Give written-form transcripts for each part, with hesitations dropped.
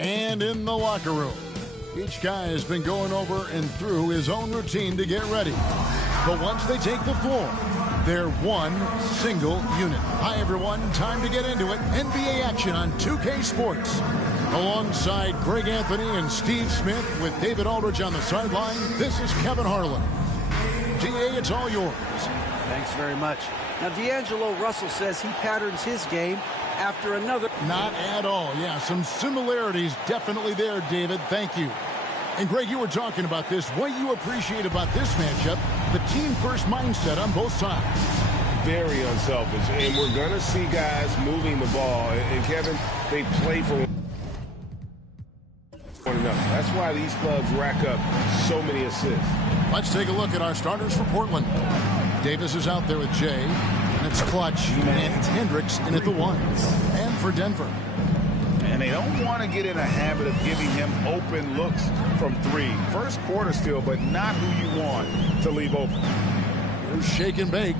And in the locker room, each guy has been going over and through his own routine to get ready. But once they take the floor, they're one single unit. Hi, everyone. Time to get into it. NBA action on 2K Sports. Alongside Greg Anthony and Steve Smith with David Aldridge on the sideline, this is Kevin Harlan. DA, it's all yours. Thanks very much. Now, D'Angelo Russell says he patterns his game after another. Not at all. Yeah, some similarities definitely there, David. Thank you. And Greg, you were talking about this. What you appreciate about this matchup, the team-first mindset on both sides. Very unselfish. And we're going to see guys moving the ball. And Kevin, they play for one another. That's why these clubs rack up so many assists. Let's take a look at our starters for Portland. Davis is out there with Jay, and it's Clutch and Hendricks in at the one. And for Denver. And they don't want to get in a habit of giving him open looks from three. First quarter still, but not who you want to leave open. Here's shake and bake.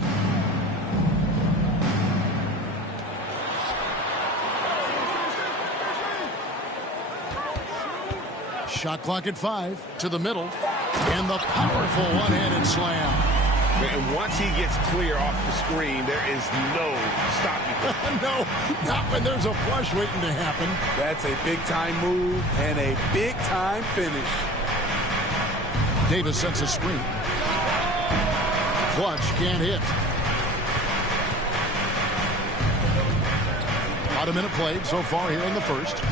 Shot clock at 5 to the middle. And the powerful one-handed slam. And once he gets clear off the screen, there is no stopping him. No, not when there's a flush waiting to happen. That's a big-time move and a big-time finish. Davis sets a screen. Clutch can't hit. About a minute played so far here in the first.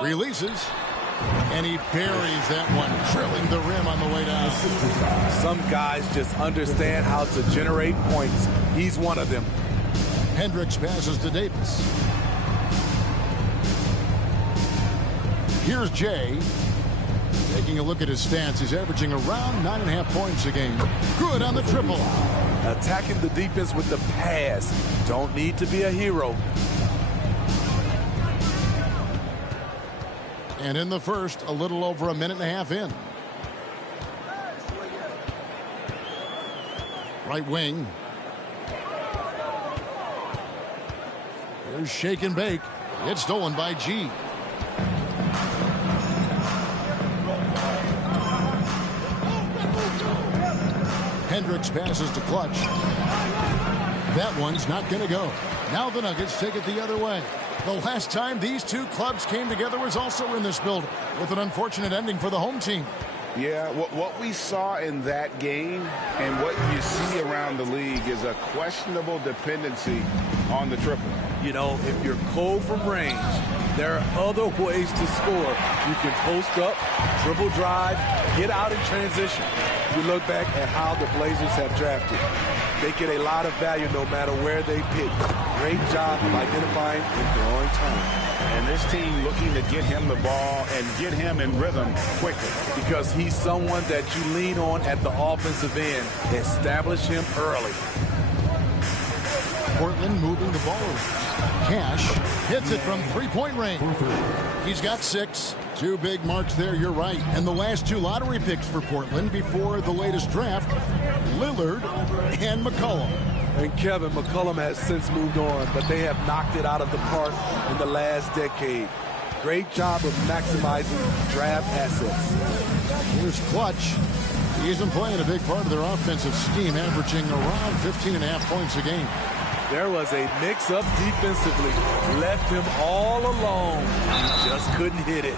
Releases. And he buries that one, drilling the rim on the way down. Some guys just understand how to generate points. He's one of them. Hendricks passes to Davis. Here's Jay. Taking a look at his stats, he's averaging around 9.5 points a game. Good on the triple. Attacking the defense with the pass. Don't need to be a hero. And in the first, a little over a minute and a half in. Right wing. Here's shake and bake. It's stolen by G. Hendricks passes to Clutch. That one's not going to go. Now the Nuggets take it the other way. The last time these two clubs came together was also in this building, with an unfortunate ending for the home team. Yeah, what we saw in that game and what you see around the league is a questionable dependency on the triple. You know, if you're cold from range, there are other ways to score. You can post up, dribble drive, get out in transition. You look back at how the Blazers have drafted. They get a lot of value no matter where they pick. Great job of identifying and throwing time. And this team looking to get him the ball and get him in rhythm quickly. Because he's someone that you lean on at the offensive end. Establish him early. Portland moving the ball around. Cash hits it from three-point range. He's got 6. 2 big marks there, you're right. And the last 2 lottery picks for Portland before the latest draft, Lillard and McCollum. And Kevin, McCollum has since moved on, but they have knocked it out of the park in the last decade. Great job of maximizing draft assets. Here's Clutch. He's been playing a big part of their offensive scheme, averaging around 15.5 points a game. There was a mix-up defensively. Left him all alone. He just couldn't hit it.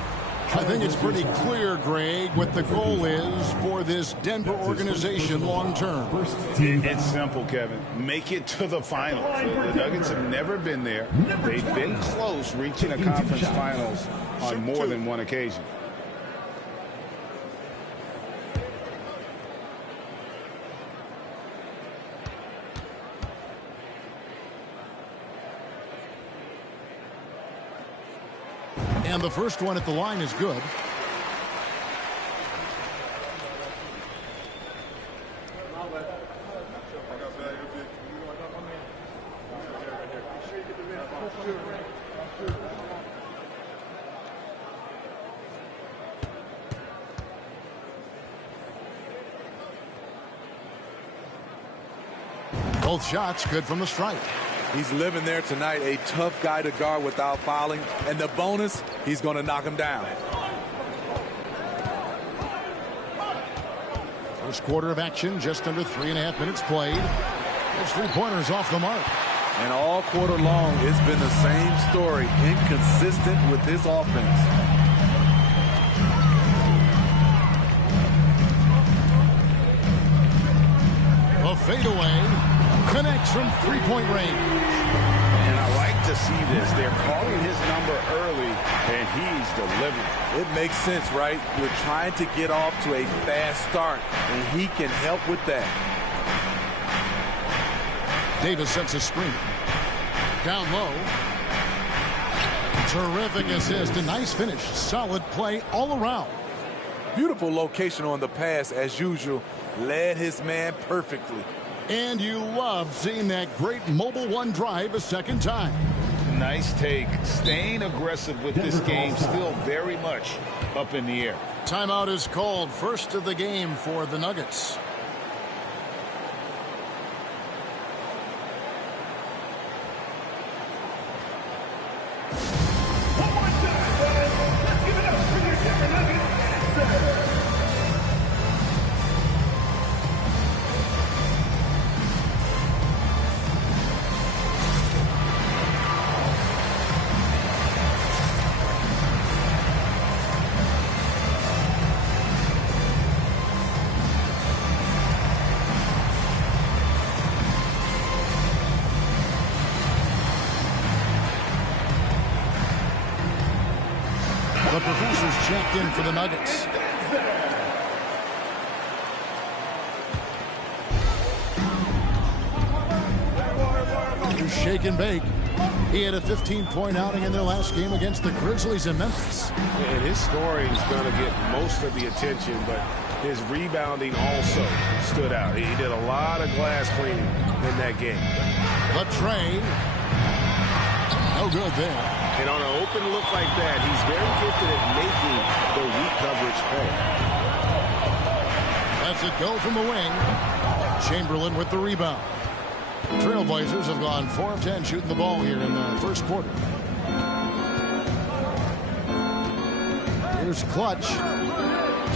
I think it's pretty clear, Greg, what the goal is for this Denver organization long-term. It's simple, Kevin. Make it to the finals. The Nuggets have never been there. They've been close reaching a conference finals on more than one occasion. And the first one at the line is good. Both shots good from the stripe. He's living there tonight, a tough guy to guard without fouling. And the bonus, he's going to knock him down. First quarter of action, just under 3.5 minutes played. There's 3-pointers off the mark. And all quarter long, it's been the same story, inconsistent with his offense. A fadeaway connects from 3-point range. And I like to see this. They're calling his number early, and he's delivering. It makes sense, right? You're trying to get off to a fast start, and he can help with that. Davis sets a screen. Down low. Terrific assist. A nice finish. Solid play all around. Beautiful location on the pass, as usual. Led his man perfectly. And you love seeing that great mobile one drive a second time. Nice take. Staying aggressive with this game. Still very much up in the air. Timeout is called. First of the game for the Nuggets. The professor's checked in for the Nuggets. Here's shake and bake. He had a 15-point outing in their last game against the Grizzlies in Memphis. And his scoring is going to get most of the attention, but his rebounding also stood out. He did a lot of glass cleaning in that game. Latrey. No good there. And on an open look like that, he's very gifted at making the weak coverage pay. Lets it go from the wing. Chamberlain with the rebound. Trailblazers have gone 4 of 10 shooting the ball here in the first quarter. Here's Clutch.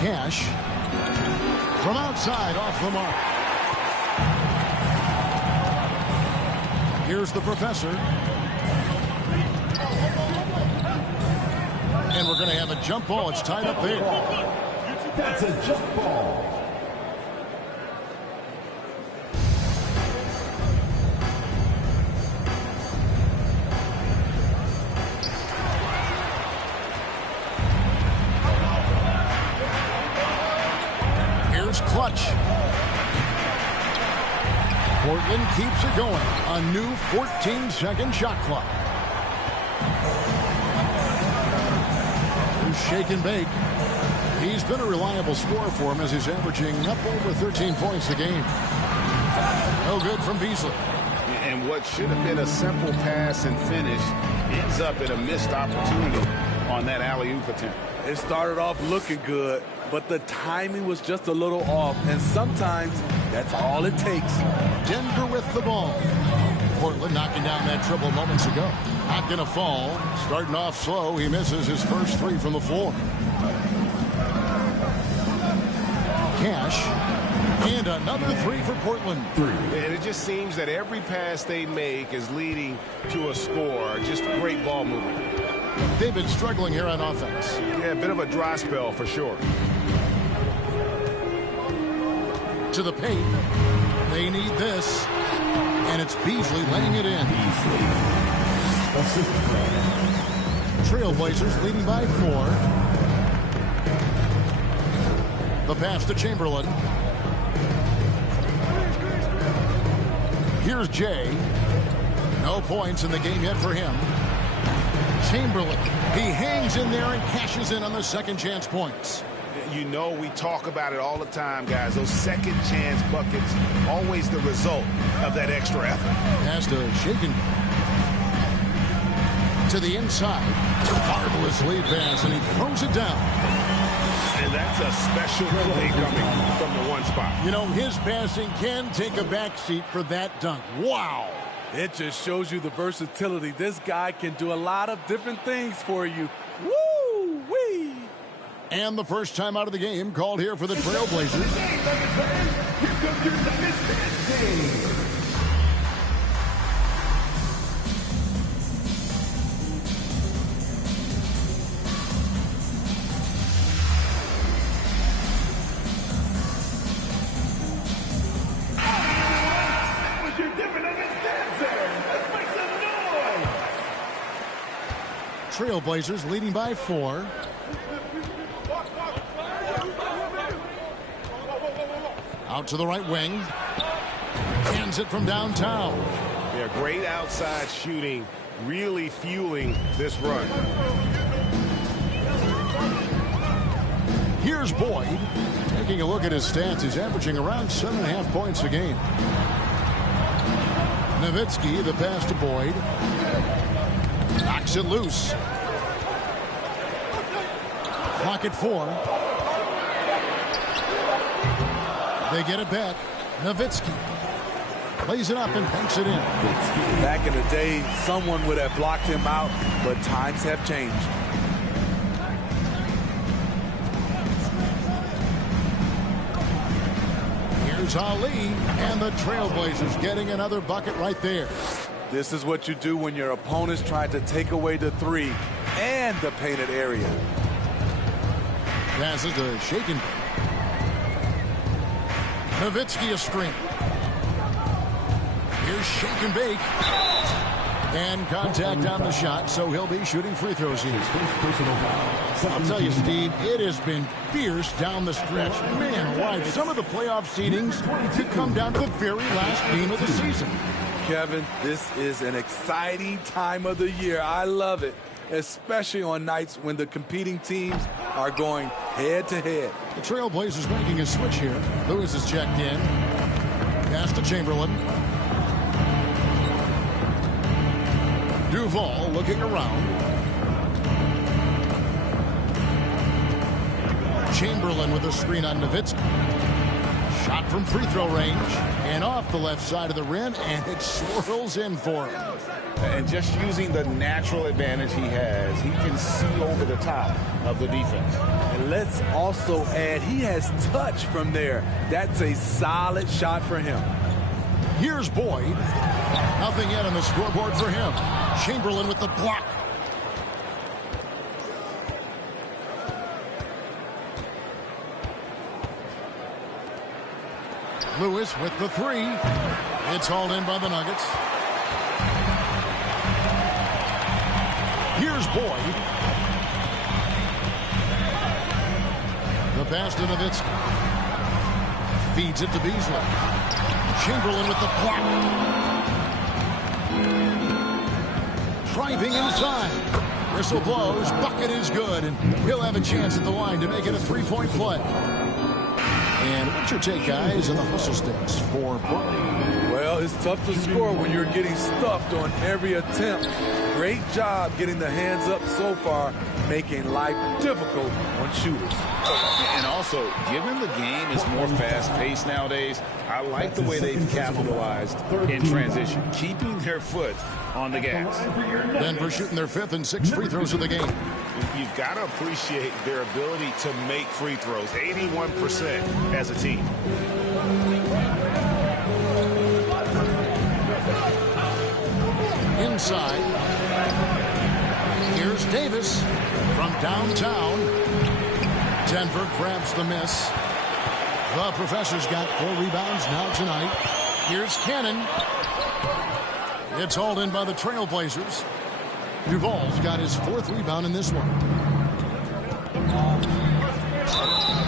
Cash. From outside, off the mark. Here's the professor. And we're going to have a jump ball. It's tied up there. That's a jump ball. Here's Clutch. Portland keeps it going. A new 14-second shot clock. Shake and bake. He's been a reliable scorer for him as he's averaging up over 13 points a game. No good from Beasley. And what should have been a simple pass and finish ends up in a missed opportunity on that alley-oop attempt. It started off looking good, but the timing was just a little off, and sometimes that's all it takes. Denver with the ball. Portland knocking down that triple moments ago. Not going to fall. Starting off slow, he misses his first 3 from the floor. Cash. And another 3 for Portland. And it just seems that every pass they make is leading to a score. Just great ball movement. They've been struggling here on offense. Yeah, a bit of a dry spell for sure. To the paint. They need this. And it's Beasley laying it in. Trailblazers leading by 4. The pass to Chamberlain. Here's Jay. No points in the game yet for him. Chamberlain. He hangs in there and cashes in on the second chance points. You know, we talk about it all the time, guys. Those second chance buckets, always the result of that extra effort. Has to shake and to the inside. Marvelous lead pass, and he throws it down. And that's a special play coming from the one spot. You know, his passing can take a backseat for that dunk. Wow. It just shows you the versatility. This guy can do a lot of different things for you. Woo-wee! And the first time out of the game called here for the Trailblazers. Here comes your Nuggets. Trailblazers leading by 4. Out to the right wing. Hands it from downtown. Yeah, great outside shooting, really fueling this run. Here's Boyd. Taking a look at his stats, he's averaging around 7.5 points a game. Nowitzki, the pass to Boyd. Knocks it loose. Clock at 4. They get it back. Nowitzki plays it up and banks it in. Back in the day, someone would have blocked him out, but times have changed. Here's Ali, and the Trailblazers getting another bucket right there. This is what you do when your opponents try to take away the 3 and the painted area. Passes to Shaken. Nowitzki a screen. Here's Shake and Bake. And contact on the shot, so he'll be shooting free throws here. I'll tell you, Steve, it has been fierce down the stretch. Man, why? Some of the playoff seedings could come down to the very last game of the season. Kevin, this is an exciting time of the year. I love it, especially on nights when the competing teams are going head-to-head. The Trailblazers making a switch here. Lewis is checked in. Pass to Chamberlain. Duval looking around. Chamberlain with a screen on Nowitzki. Shot from free throw range and off the left side of the rim, and it swirls in for him. And just using the natural advantage he has, he can see over the top of the defense. And let's also add, he has touch from there. That's a solid shot for him. Here's Boyd. Nothing yet on the scoreboard for him. Chamberlain with the block. Lewis with the 3. It's hauled in by the Nuggets. Here's Boyd. The pass to Nowitzki. Feeds it to Beasley. Chamberlain with the block. Driving inside. Whistle blows. Bucket is good. And he'll have a chance at the line to make it a 3-point play. And what's your take, guys, on the hustle sticks for Portland? Well, it's tough to score when you're getting stuffed on every attempt. Great job getting the hands up so far, making life difficult on shooters. And also, given the game is more fast-paced nowadays, I like the way they've capitalized in transition, keeping their foot on the gas. Denver shooting their 5th and 6th free throws of the game. You've got to appreciate their ability to make free throws, 81% as a team. Inside. Here's Davis from downtown. Denver grabs the miss. The Professor's got 4 rebounds now tonight. Here's Cannon. It's hauled in by the Trailblazers. Duval's got his 4th rebound in this one.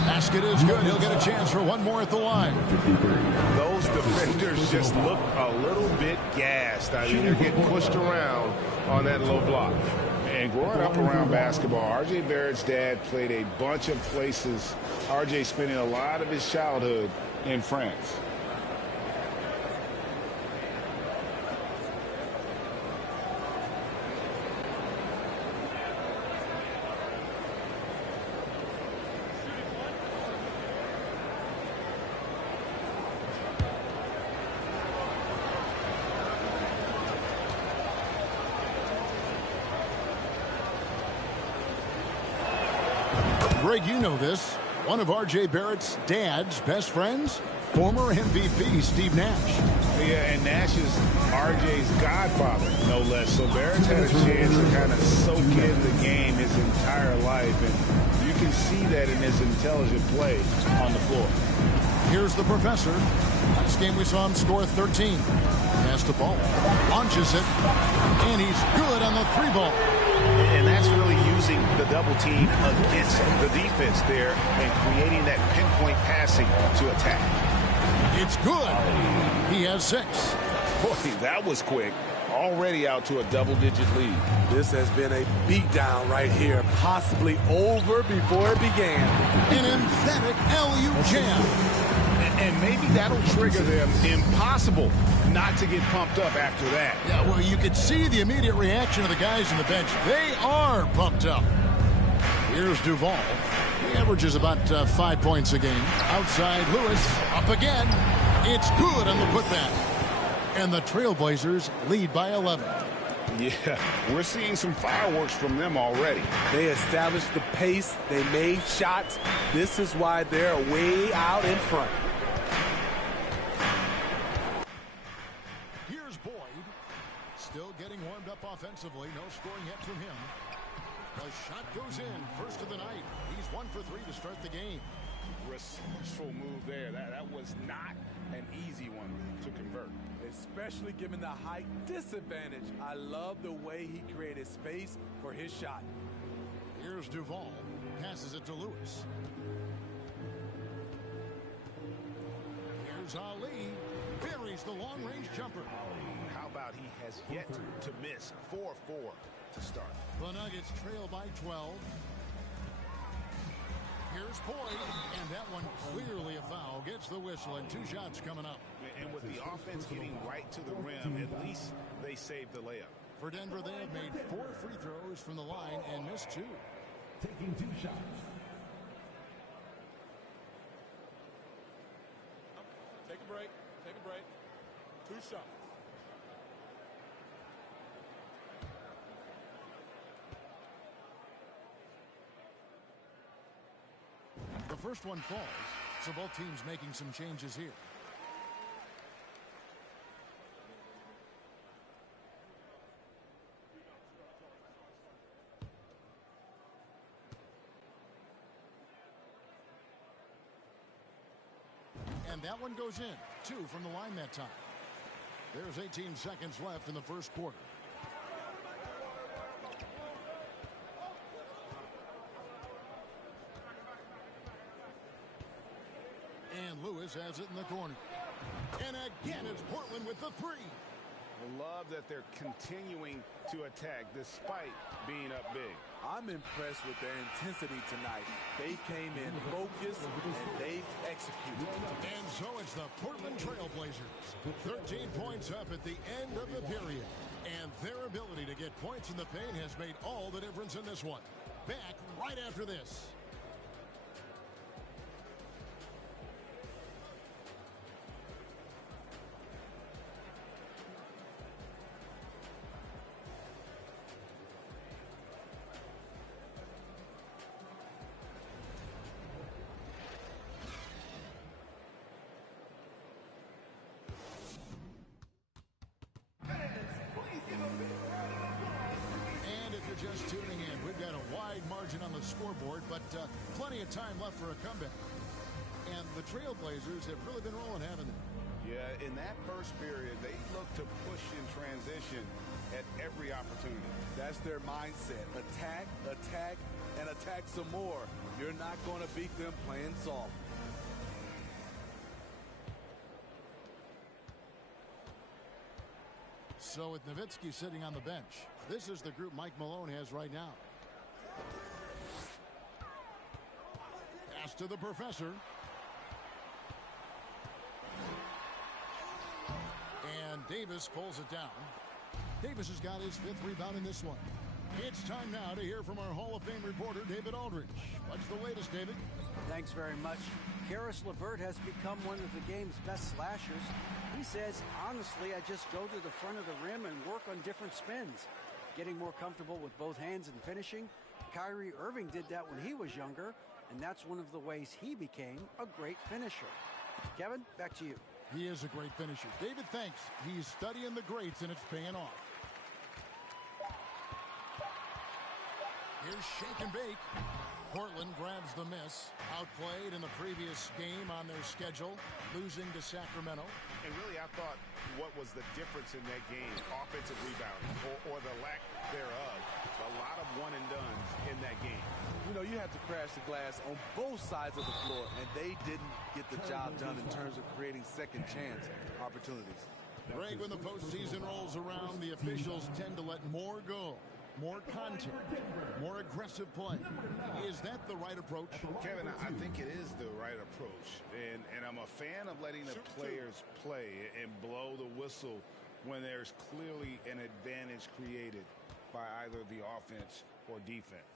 Basket is good. He'll get a chance for one more at the line. Those defenders just look a little bit gassed. I mean, they're getting pushed around on that low block. And growing up around basketball, R.J. Barrett's dad played a bunch of places. R.J. spending a lot of his childhood in France. Greg, you know this. One of R.J. Barrett's dad's best friends, former MVP Steve Nash. Yeah, and Nash is R.J.'s godfather, no less. So Barrett's had a chance to kind of soak in the game his entire life, and you can see that in his intelligent play on the floor. Here's the professor. Last game we saw him score 13. Pass the ball, launches it, and he's good on the three ball. And that's really using the double team against the defense there and creating that pinpoint passing to attack. It's good. He has 6. Boy, that was quick. Already out to a double-digit lead. This has been a beatdown right here, possibly over before it began. An emphatic alley-oop jam. And maybe that'll trigger them. Impossible not to get pumped up after that. Yeah, well, you could see the immediate reaction of the guys on the bench. They are pumped up. Here's Duval. He averages about 5 points a game. Outside, Lewis. Up again. It's good on the putback. And the Trailblazers lead by 11. Yeah, we're seeing some fireworks from them already. They established the pace. They made shots. This is why they're way out in front. Here's Boyd. Still getting warmed up offensively. No scoring yet from him. The shot goes in. First of the night. He's 1 for 3 to start the game. Resourceful move there. That was not an easy one to convert. Especially given the height disadvantage. I love the way he created space for his shot. Here's Duval. Passes it to Lewis. Here's Ali. Buries the long-range jumper. How about he has yet to miss? 4-4 to start. The Nuggets trail by 12. Here's Boyd, and that one clearly a foul. Gets the whistle, and 2 shots coming up. And with the offense getting right to the rim, at least they saved the layup. For Denver, they have made 4 free throws from the line and missed 2. Taking 2 shots. Take a break. Take a break. 2 shots. The first one falls, so both teams making some changes here. And that one goes in. 2 from the line that time. There's 18 seconds left in the first quarter. And Lewis has it in the corner. And again, it's Portland with the 3. I love that they're continuing to attack despite being up big. I'm impressed with their intensity tonight. They came in focused and they executed. And so it's the Portland Trailblazers. 13 points up at the end of the period. And their ability to get points in the paint has made all the difference in this one. Back right after this. Just tuning in, we've got a wide margin on the scoreboard, but plenty of time left for a comeback. And the Trailblazers have really been rolling, haven't they? Yeah, in that first period, they looked to push in transition at every opportunity. That's their mindset. Attack, attack, and attack some more. You're not going to beat them playing soft. So with Nowitzki sitting on the bench, this is the group Mike Malone has right now. Pass to the professor. And Davis pulls it down. Davis has got his 5th rebound in this one. It's time now to hear from our Hall of Fame reporter, David Aldridge. What's the latest, David? Thanks very much. Karis LeVert has become one of the game's best slashers. He says, honestly, I just go to the front of the rim and work on different spins. Getting more comfortable with both hands and finishing. Kyrie Irving did that when he was younger. and that's one of the ways he became a great finisher. Kevin, back to you. He is a great finisher. David thinks he's studying the greats, and it's paying off. Here's shake and bake. Portland grabs the miss. Outplayed in the previous game on their schedule, losing to Sacramento. And really, I thought what was the difference in that game, offensive rebounding or the lack thereof. A lot of one and dones in that game. You know, you have to crash the glass on both sides of the floor, and they didn't get the job done in terms of creating second chance opportunities. Greg, when the postseason rolls around, the officials tend to let more go. More contact, more aggressive play. Is that the right approach? Kevin, I think it is the right approach. And I'm a fan of letting the players play and blow the whistle when there's clearly an advantage created by either the offense or defense.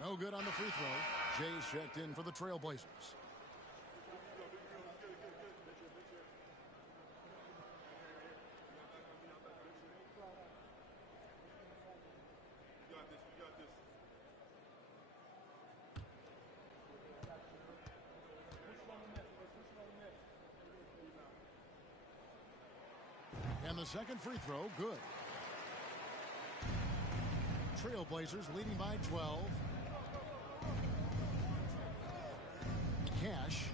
No good on the free throw. Jay's checked in for the Trailblazers. And the second free throw, good. Trailblazers leading by 12. Cash.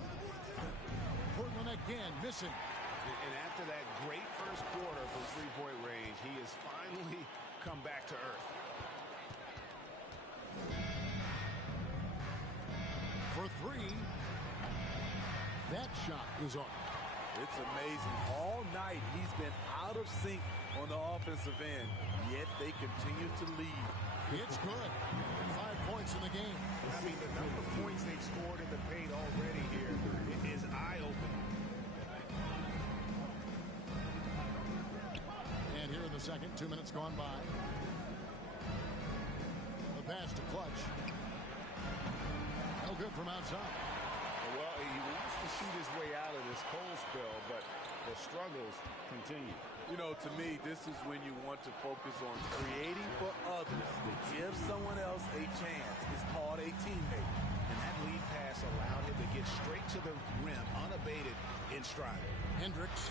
Portland again missing. And after that great first quarter from three-point range, he has finally come back to earth. For three. That shot is off. It's amazing. All night he's been out of sync on the offensive end, yet they continue to lead. It's good. 5 points in the game. I mean, the number of points they've scored in the paint already here is eye-opening. And here in the second, 2 minutes gone by. The pass to Clutch. No good from outside. Well, he wants to shoot his way out of this cold spell, but the struggles continue. You know, to me, this is when you want to focus on creating for others to give someone else a chance. It's called a teammate. And that lead pass allowed him to get straight to the rim, unabated in stride. Hendricks,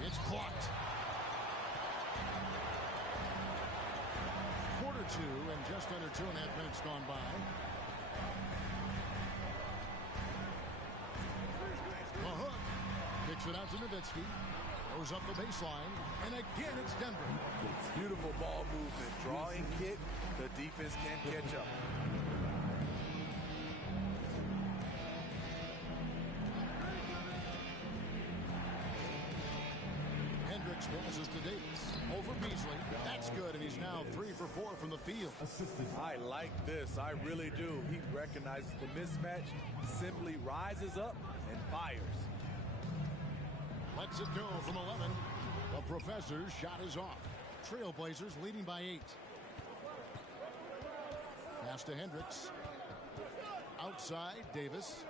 it's blocked. Quarter two and just under 2.5 minutes gone by. The hook. Kicks it out to Nowitzki. Goes up the baseline. And again, it's Denver. It's beautiful ball movement. Drawing kick. The defense can't catch up. Hendricks passes to Davis. Over Beasley. That's good, and he's now 3 for 4 from the field. I like this. I really do. He recognizes the mismatch, simply rises up and fires. Lets it go from 11. The Professor's shot is off. Trailblazers leading by 8. Pass to Hendricks. Outside, Davis.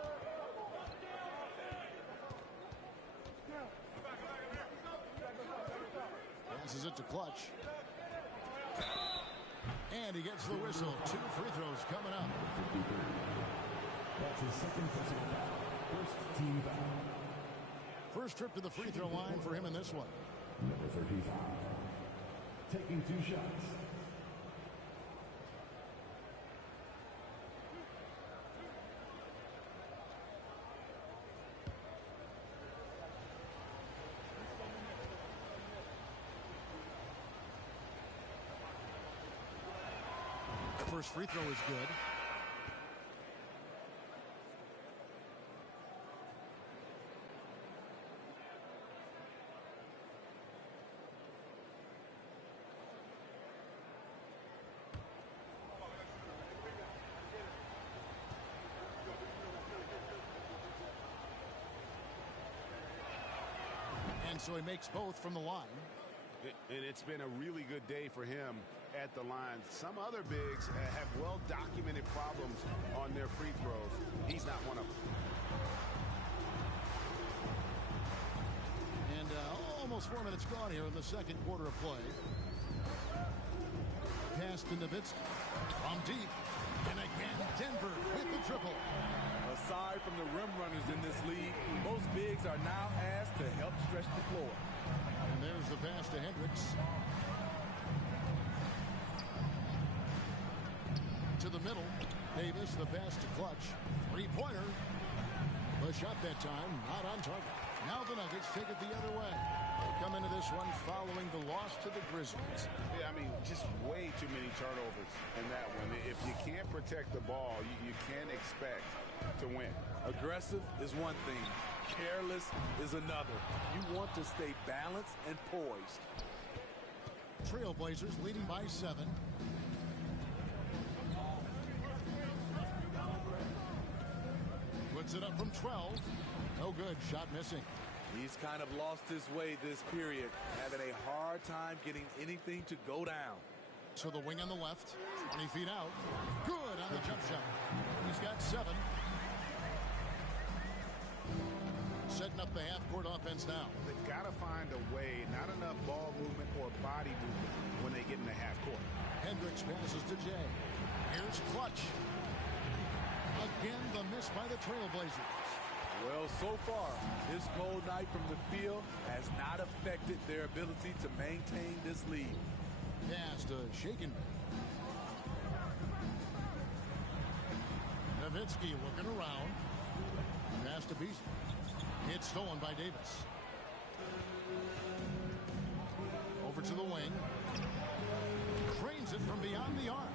Passes it to Clutch. And he gets the whistle. 2 free throws coming up. That's his second personal foul. First team foul. First trip to the free throw line for him in this one. Number 35. Taking 2 shots. The first free throw is good. And so he makes both from the line. And it's been a really good day for him at the line. Some other bigs have well-documented problems on their free throws. He's not one of them. And almost 4 minutes gone here in the second quarter of play. pass to Nowitzki. From deep. And again, Denver with the triple. Aside from the rim runners in this league, most bigs are now asked to help stretch the floor. And there's the pass to Hendricks. To the middle. Davis, the pass to Clutch. Three-pointer. The shot that time, not on target. Now the Nuggets take it the other way. They come into this one following the loss to the Grizzlies. Yeah, I mean, just way too many turnovers in that one. If you can't protect the ball, you can't expect to win. Aggressive is one thing. Careless is another. You want to stay balanced and poised. Trailblazers leading by 7. Puts it up from 12. No good. Shot missing. He's kind of lost his way this period, having a hard time getting anything to go down. To the wing on the left. 20 feet out. Good on the jump shot. He's got 7. Setting up the half-court offense now. They've got to find a way, not enough ball movement or body movement when they get in the half-court. Hendricks passes to Jay. Here's Clutch. Again, the miss by the Trailblazers. Well, so far, this cold night from the field has not affected their ability to maintain this lead. Pass to Shaken. Nowitzki looking around. Pass to Beasley. It's stolen by Davis. Over to the wing. Cranes it from beyond the arc.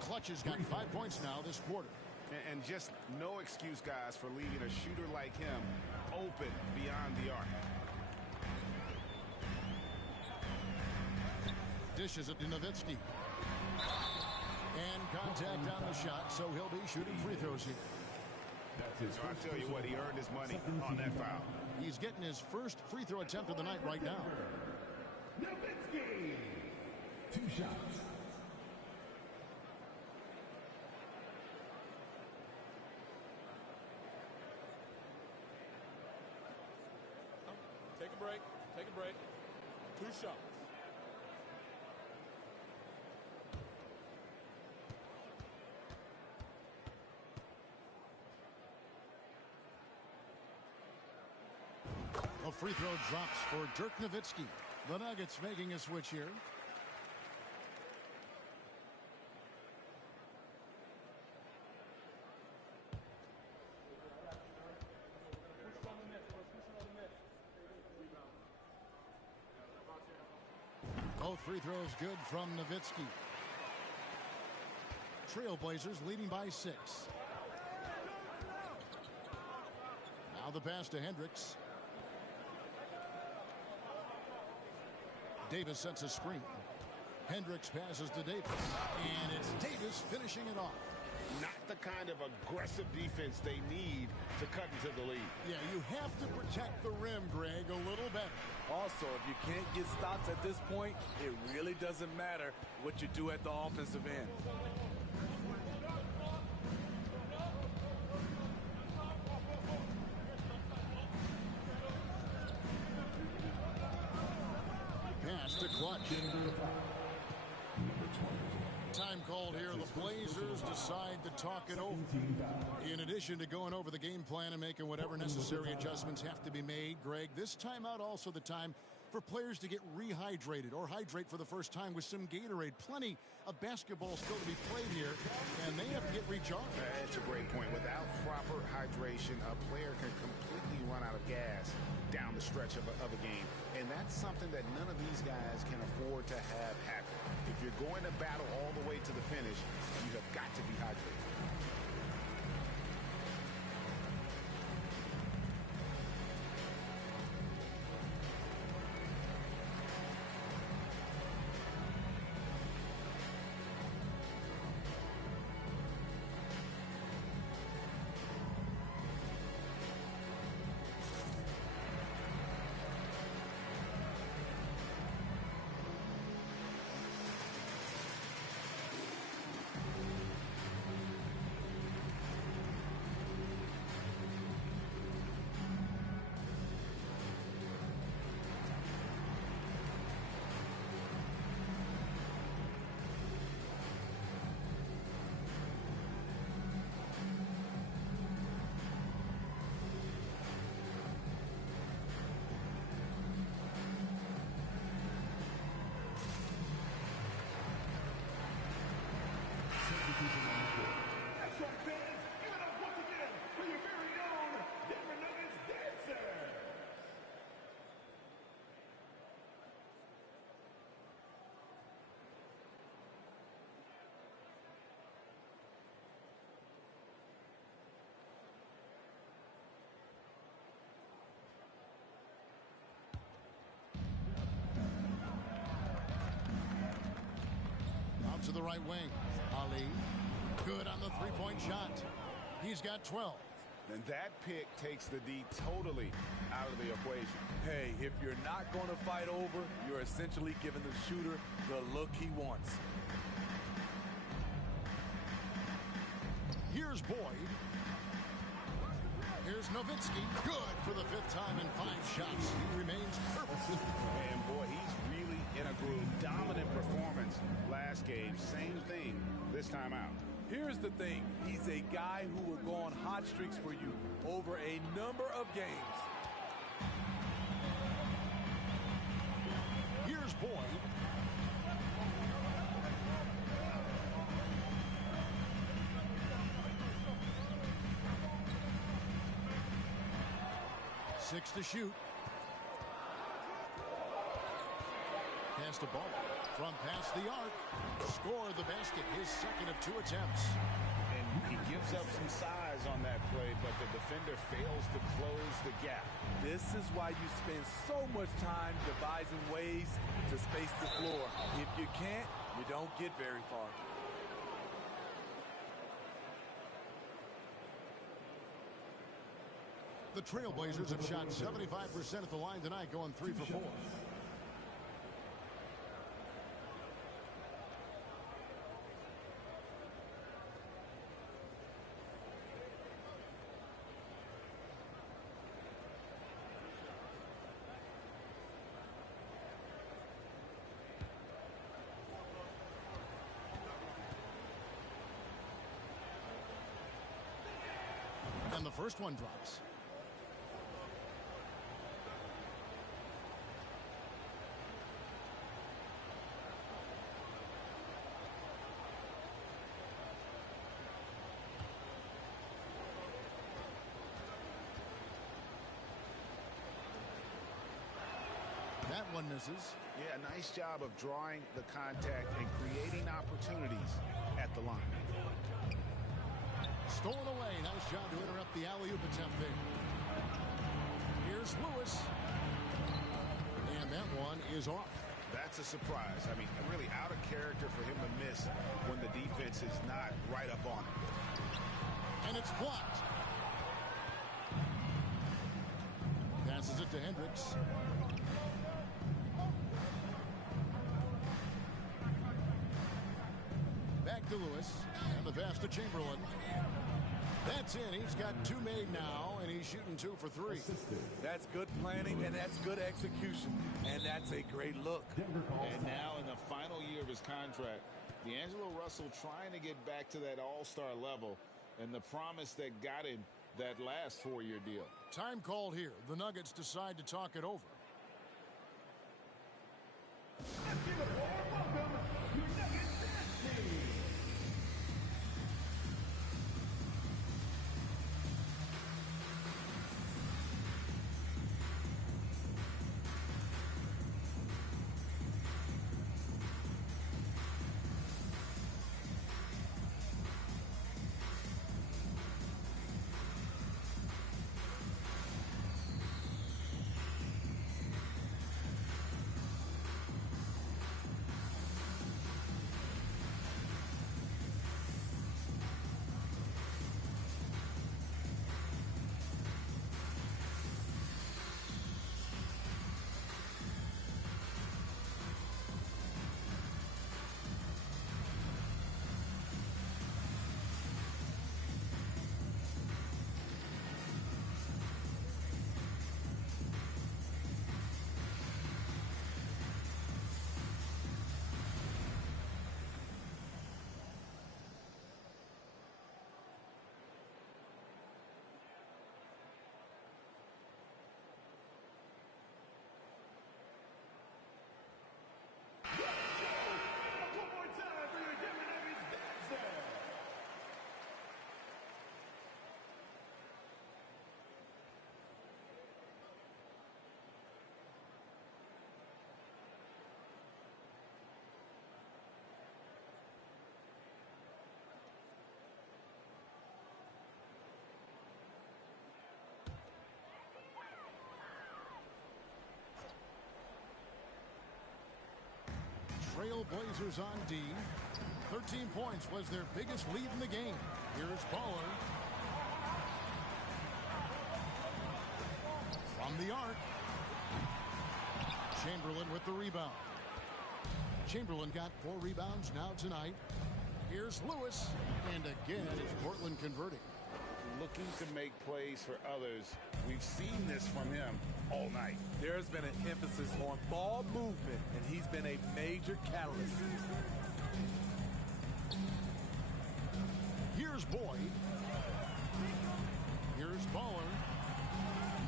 Clutch has got 5 points now this quarter. And just no excuse, guys, for leaving a shooter like him open beyond the arc. Dishes it to Nowitzki. And contact on the shot, so he'll be shooting free throws here. So I tell you what, he earned his money on that foul. He's getting his first free throw attempt of the night right now. Nowitzki. 2 shots. Take a break. Take a break. 2 shots. A free throw drops for Dirk Nowitzki. The Nuggets making a switch here. Both free throws good from Nowitzki. Trailblazers leading by 6. Now the pass to Hendricks. Davis sets a screen. Hendricks passes to Davis. And it's Davis finishing it off. Not the kind of aggressive defense they need to cut into the lead. Yeah, you have to protect the rim, Greg, a little better. Also, if you can't get stops at this point, it really doesn't matter what you do at the offensive end. Pass to Clutch. Time called here. The Blazers decide to talk it over. In addition to going over the game plan and making whatever necessary adjustments have to be made, Greg, this timeout also the time for players to get rehydrated or hydrate for the first time with some Gatorade. Plenty of basketball still to be played here, and they have to get recharged. That's a great point. Without proper hydration, a player can completely run out of gas down the stretch of a game. And that's something that none of these guys can afford to have happen. If you're going to battle all the way to the finish, you have got to be hydrated. That's right, fans. Give it up once again for your very own Denver Nuggets dancer. Out to the right wing. Ali. Good on the three-point shot. He's got 12. And that pick takes the D totally out of the equation. Hey, if you're not going to fight over, you're essentially giving the shooter the look he wants. Here's Boyd. Here's Nowitzki. Good for the 5th time in 5 shots. He remains perfect. And boy, he's really in a groove. Dominant performance last game. Same thing this time out. Here's the thing. He's a guy who will go on hot streaks for you over a number of games. Here's Boyd. Six to shoot. Pass the ball from past the arc. Scored the basket, his second of 2 attempts. And he gives up some size on that play, but the defender fails to close the gap. This is why you spend so much time devising ways to space the floor. If you can't, you don't get very far. The Trailblazers have shot 75% at the line tonight, going 3 for 4. And the first one drops. That one misses. Yeah, nice job of drawing the contact and creating opportunities at the line. Stolen away. Nice job to interrupt the alley-oop attempt there. Here's Lewis. And that one is off. That's a surprise. I mean, really out of character for him to miss when the defense is not right up on him. And it's blocked. Passes it to Hendricks. Back to Lewis. And the pass to Chamberlain. That's in. He's got 2 made now, and he's shooting 2 for 3. That's good planning, and that's good execution. And that's a great look. And now in the final year of his contract, D'Angelo Russell trying to get back to that all-star level and the promise that got him that last 4-year deal. Time called here. The Nuggets decide to talk it over. Let's give it a warm welcome to Nuggets Dance Team. Trailblazers on D. 13 points was their biggest lead in the game. Here's Baller. From the arc. Chamberlain with the rebound. Chamberlain got 4 rebounds now tonight. Here's Lewis. And again, it's Portland converting. Looking to make plays for others. We've seen this from him all night. There's been an emphasis on ball movement, and he's been a major catalyst. Here's Boyd. Here's Baller.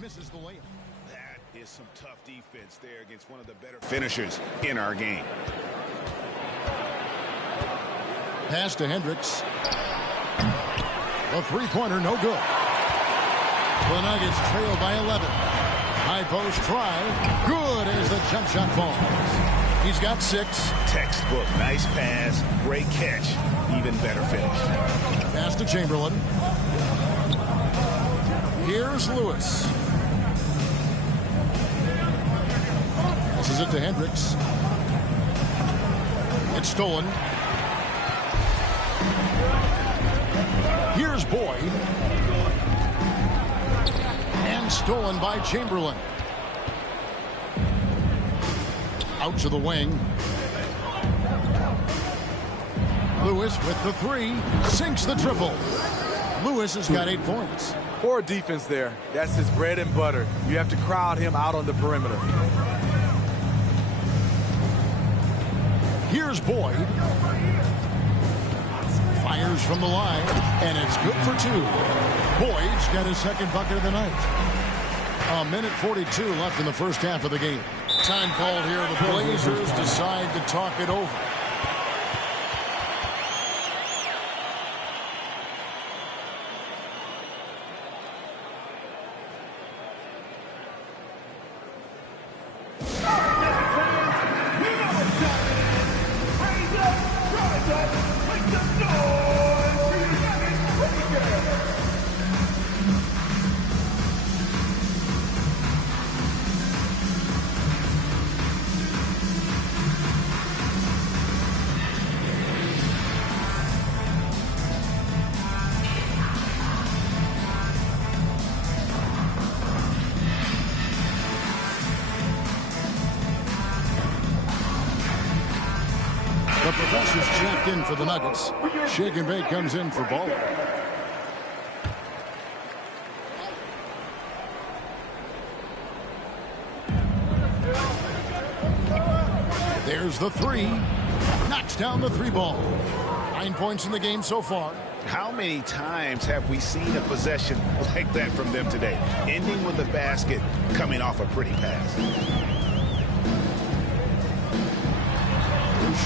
Misses the layup. That is some tough defense there against one of the better finishers in our game. Pass to Hendricks. A three-pointer, no good. The Nuggets trail by 11. High post try. Good as the jump shot falls. He's got 6. Textbook. Nice pass. Great catch. Even better finish. Pass to Chamberlain. Here's Lewis. Passes it to Hendricks. It's stolen. Here's Boyd. And stolen by Chamberlain. Out to the wing. Lewis with the 3. Sinks the triple. Lewis has got 8 points. Poor defense there. That's his bread and butter. You have to crowd him out on the perimeter. Here's Boyd. Fires from the line, and it's good for 2. Boyd's got his second bucket of the night. 1:42 left in the first half of the game. Time called here. The Blazers decide to talk it over. The Professor's checked in for the Nuggets. Shake and Bake comes in for Baller. There's the 3. Knocks down the 3 ball. 9 points in the game so far. How many times have we seen a possession like that from them today? Ending with a basket, coming off a pretty pass.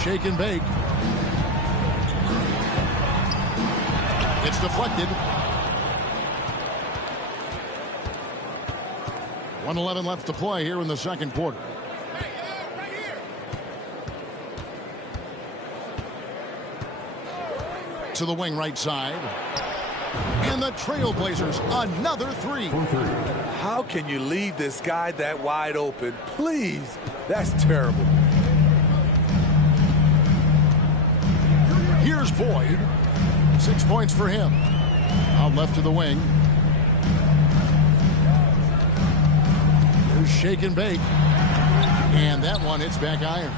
Shake and Bake. It's deflected. 1:11 left to play here in the second quarter. To the wing right side. And the Trailblazers, another 3. How can you leave this guy that wide open? Please, that's terrible. Here's Boyd. 6 points for him. Out left to the wing. Here's Shake and Bake. And that one hits back iron.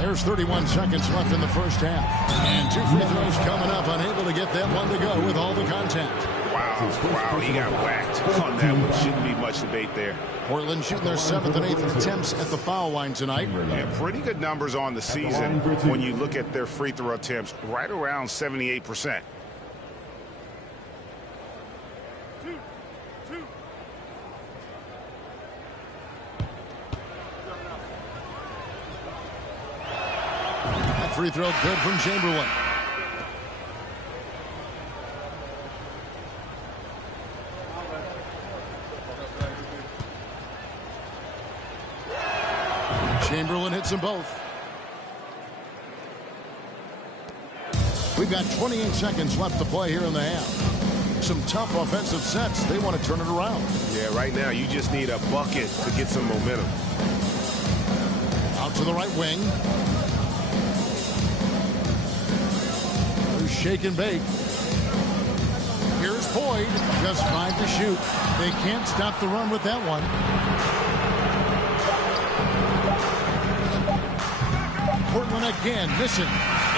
There's 31 seconds left in the first half. And 2 free throws coming up. Unable to get that one to go with all the contact. Wow, he got whacked on that one. Shouldn't be much debate there. Portland shooting their 7th and 8th attempts at the foul line tonight. Yeah, pretty good numbers on the season when you look at their free throw attempts, right around 78%. That free throw good from Chamberlain. Chamberlain hits them both. We've got 28 seconds left to play here in the half. Some tough offensive sets. They want to turn it around. Yeah, right now you just need a bucket to get some momentum. Out to the right wing. There's shake and bake. Here's Boyd. Just 5 to shoot. They can't stop the run with that one. Portland again missing.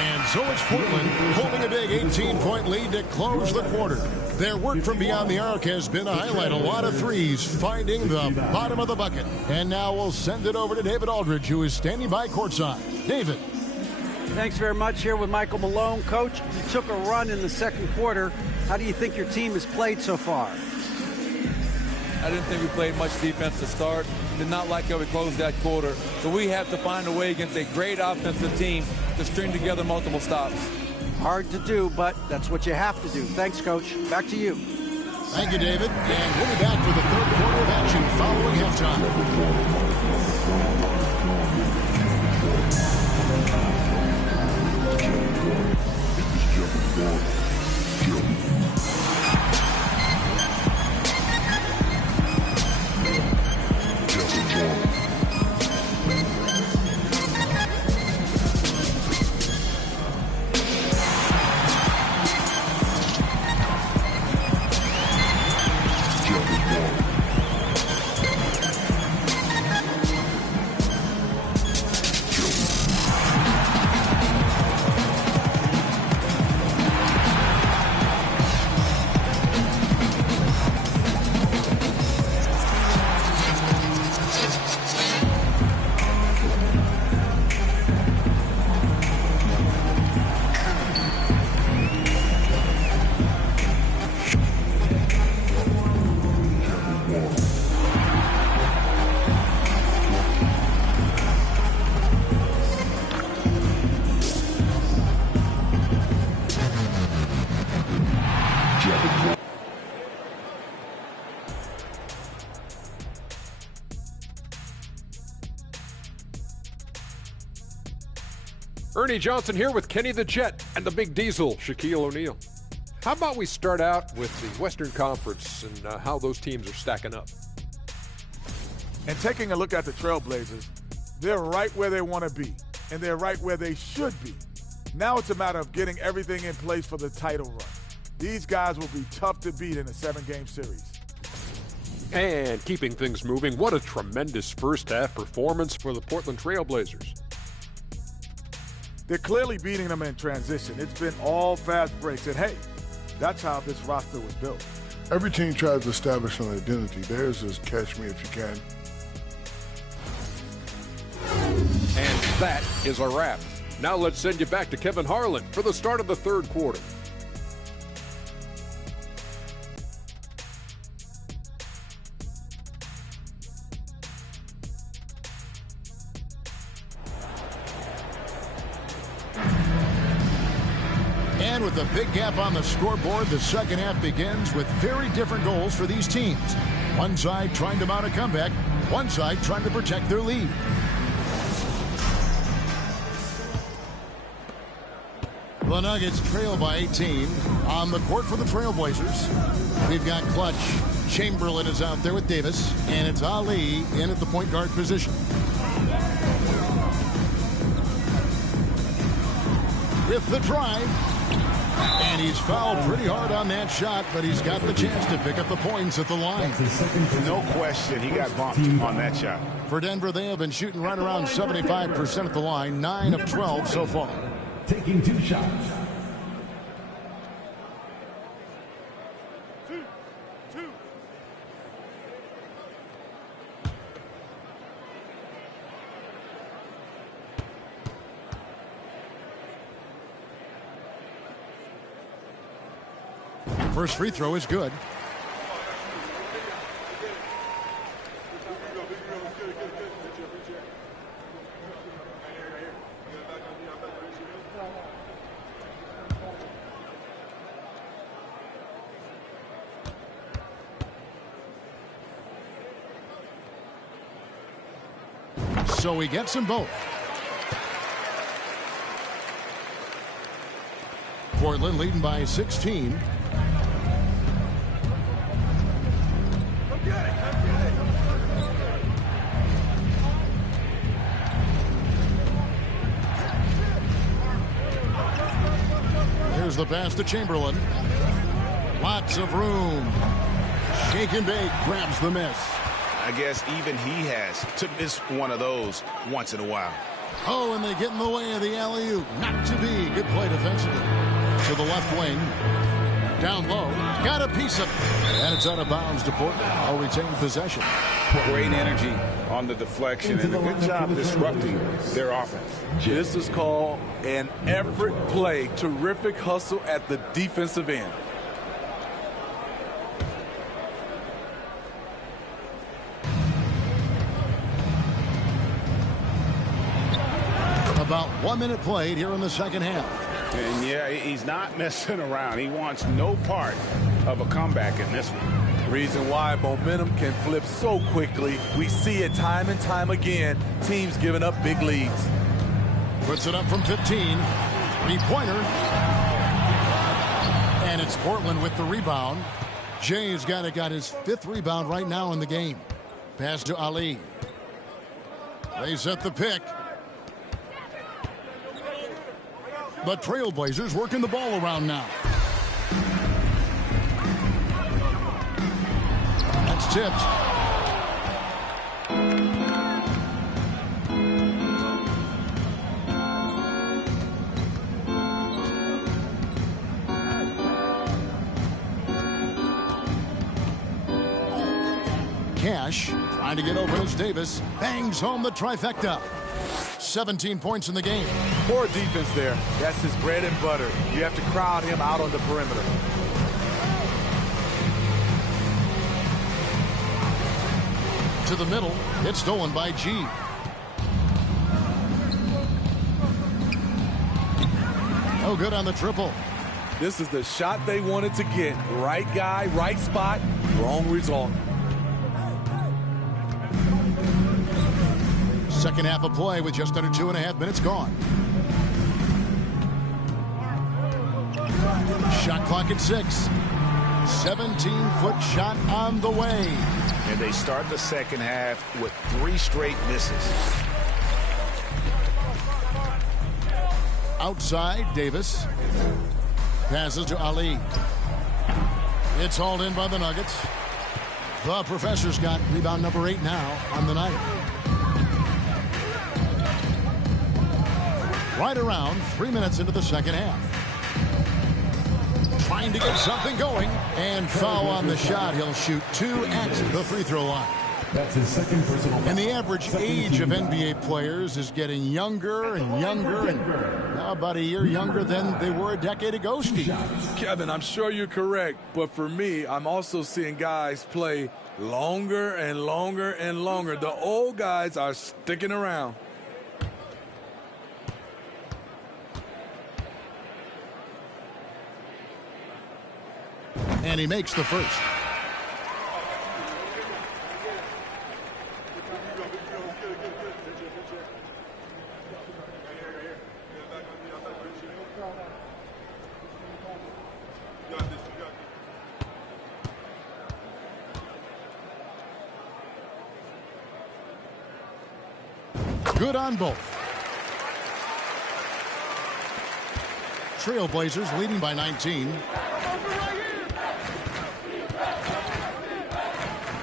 And so it's Portland holding a big 18-point lead to close the quarter. Their work from beyond the arc has been a highlight. A lot of threes finding the bottom of the bucket. And now we'll send it over to David Aldridge, who is standing by courtside. David. Thanks very much. Here with Michael Malone. Coach, you took a run in the second quarter. How do you think your team has played so far? I didn't think we played much defense to start. Did not like how we closed that quarter. So we have to find a way against a great offensive team to string together multiple stops. Hard to do, but that's what you have to do. Thanks, Coach. Back to you. Thank you, David. And we'll be back for the third quarter of action following halftime. Ernie Johnson here with Kenny the Jet and the Big Diesel, Shaquille O'Neal. How about we start out with the Western Conference and how those teams are stacking up? And taking a look at the Trailblazers, they're right where they want to be, and they're right where they should be. Now it's a matter of getting everything in place for the title run. These guys will be tough to beat in a 7-game series. And keeping things moving, what a tremendous first-half performance for the Portland Trailblazers. They're clearly beating them in transition. It's been all fast breaks, and hey, that's how this roster was built. Every team tries to establish an identity. Theirs is catch me if you can. And that is a wrap. Now let's send you back to Kevin Harlan for the start of the third quarter. And with a big gap on the scoreboard, the second half begins with very different goals for these teams. One side trying to mount a comeback, one side trying to protect their lead. The Nuggets trail by 18. On the court for the Trailblazers, we've got Clutch. Chamberlain is out there with Davis, and it's Ali in at the point guard position. With the drive, and he's fouled pretty hard on that shot, but he's got the chance to pick up the points at the line. No question, he got bumped on that shot. For Denver, they have been shooting right around 75% at the line, 9 of 12 so far. Taking 2 shots. First free throw is good. So he gets them both. Portland leading by 16. Here's the pass to Chamberlain. Lots of room. Shake and bake, grabs the miss. I guess even he has to miss one of those once in a while. Oh, and they get in the way of the alley-oop. Not to be. Good play defensively. To the left wing. Down low. Got a piece of it. And it's out of bounds to Portland. I'll retain possession. Great energy on the deflection and a good job disrupting their offense. This is called an effort play. Terrific hustle at the defensive end. About 1 minute played here in the second half. And yeah, he's not messing around. He wants no part of a comeback in this one. Reason why momentum can flip so quickly. We see it time and time again. Teams giving up big leads. Puts it up from 15. Three-pointer. And it's Portland with the rebound. Jay's got his 5th rebound right now in the game. Pass to Ali. They set the pick. But Trailblazers working the ball around now. That's tipped. Cash trying to get open as Davis bangs home the trifecta. 17 points in the game. Poor defense there. That's his bread and butter. You have to crowd him out on the perimeter. To the middle. It's stolen by G. No good on the triple. This is the shot they wanted to get. Right guy, right spot, wrong result. Second half of play with just under 2.5 minutes gone. Shot clock at 6. 17-foot shot on the way. And they start the second half with 3 straight misses. Outside, Davis. Passes to Ali. It's hauled in by the Nuggets. The Professor's got rebound number 8 now on the night. Right around 3 minutes into the second half. Trying to get something going. And foul on the shot. He'll shoot 2 at the free throw line. That's his second personal foul. And the average age of NBA players is getting younger and younger. And now about a year younger than they were a decade ago, Steve. Kevin, I'm sure you're correct. But for me, I'm also seeing guys play longer and longer and longer. The old guys are sticking around. And he makes the first. Good on both. Trailblazers leading by 19.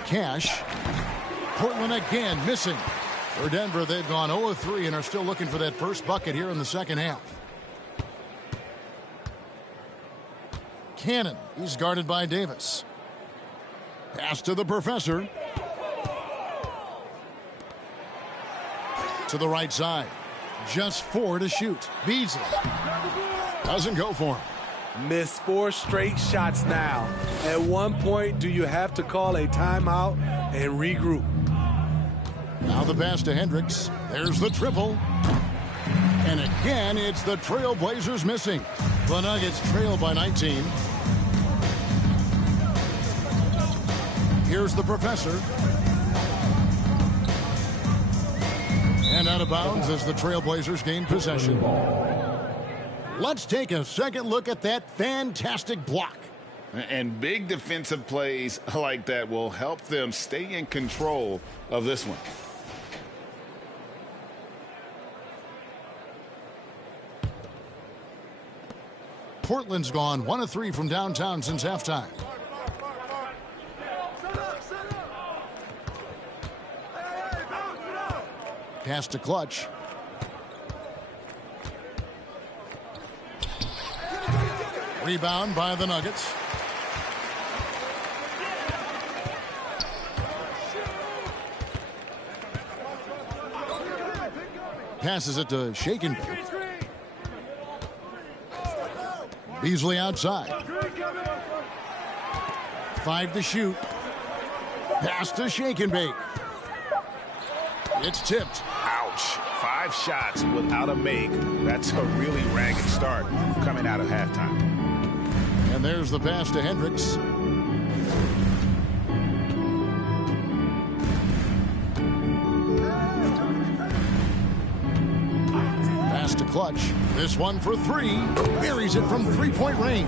Cash. Portland again missing. For Denver, they've gone 0-3 and are still looking for that first bucket here in the second half. Cannon. He's guarded by Davis. Pass to the Professor. To the right side. Just 4 to shoot. Beasley. Doesn't go for him. Missed 4 straight shots now. At one point, do you have to call a timeout and regroup? Now the pass to Hendricks. There's the triple. And again, it's the Trailblazers missing. The Nuggets trail by 19. Here's the Professor. And out of bounds as the Trailblazers gain possession. Let's take a second look at that fantastic block. And big defensive plays like that will help them stay in control of this one. Portland's gone 1 of 3 from downtown since halftime. Pass to Clutch. Rebound by the Nuggets. Passes it to Shaken. Beasley outside. 5 to shoot. Pass to Shake and Bake. It's tipped. Ouch. 5 shots without a make. That's a really ragged start coming out of halftime. And there's the pass to Hendricks. Pass to Clutch. This one for 3. Buries it from 3-point range.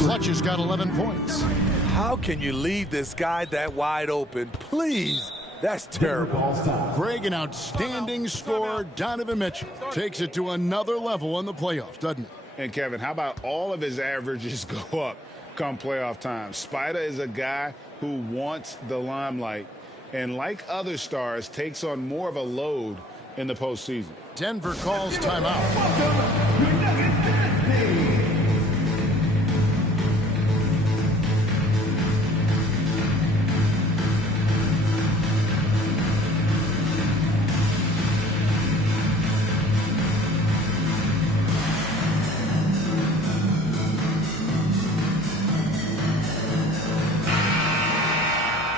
Clutch has got 11 points. How can you leave this guy that wide open? Please. That's terrible. Greg, an outstanding scorer. Donovan Mitchell takes it to another level in the playoffs, doesn't it? And Kevin, how about all of his averages go up come playoff time? Spider is a guy who wants the limelight and, like other stars, takes on more of a load in the postseason. Denver calls timeout.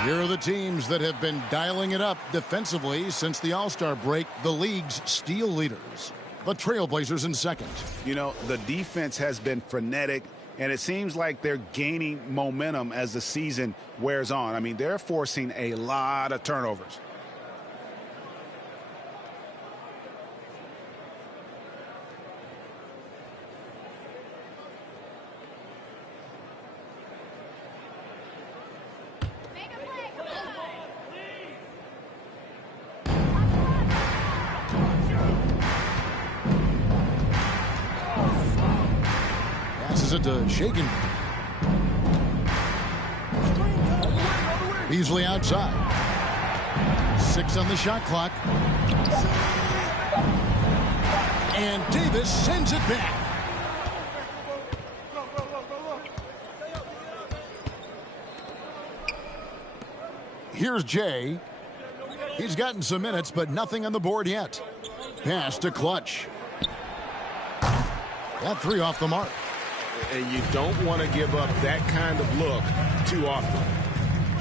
Here are the teams that have been dialing it up defensively since the All-Star break, the league's steal leaders. The Trailblazers in second. You know, the defense has been frenetic, and it seems like they're gaining momentum as the season wears on. I mean, they're forcing a lot of turnovers. To Shaken. Beasley outside. 6 on the shot clock. And Davis sends it back. Here's Jay. He's gotten some minutes, but nothing on the board yet. Pass to Clutch. That 3 off the mark. And you don't want to give up that kind of look too often.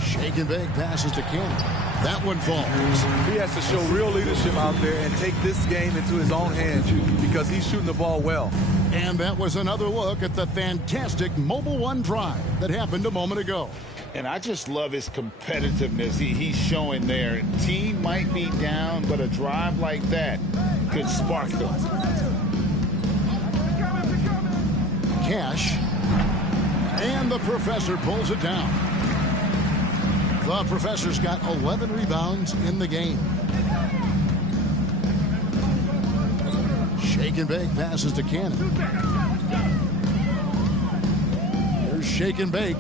Shake and Bake passes to Cannon. That one falls. He has to show real leadership out there and take this game into his own hands because he's shooting the ball well. And that was another look at the fantastic Mobile One drive that happened a moment ago. And I just love his competitiveness he's showing there. Team might be down, but a drive like that could spark them. Cash, and the professor pulls it down. The professor's got 11 rebounds in the game. Shake and Bake passes to Cannon. There's Shake and Bake.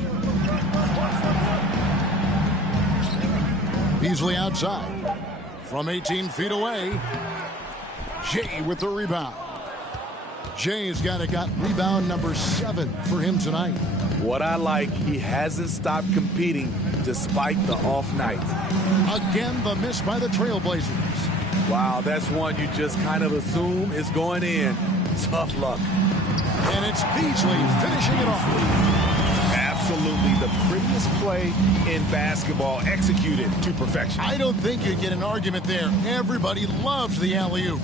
Beasley outside from 18 feet away. Jay with the rebound. Jay's got rebound number 7 for him tonight. What I like, he hasn't stopped competing despite the off night. Again, the miss by the Trailblazers. Wow, that's one you just kind of assume is going in. Tough luck. And it's Beasley finishing it off. Absolutely the prettiest play in basketball, executed to perfection. I don't think you get an argument there. Everybody loves the alley-oop.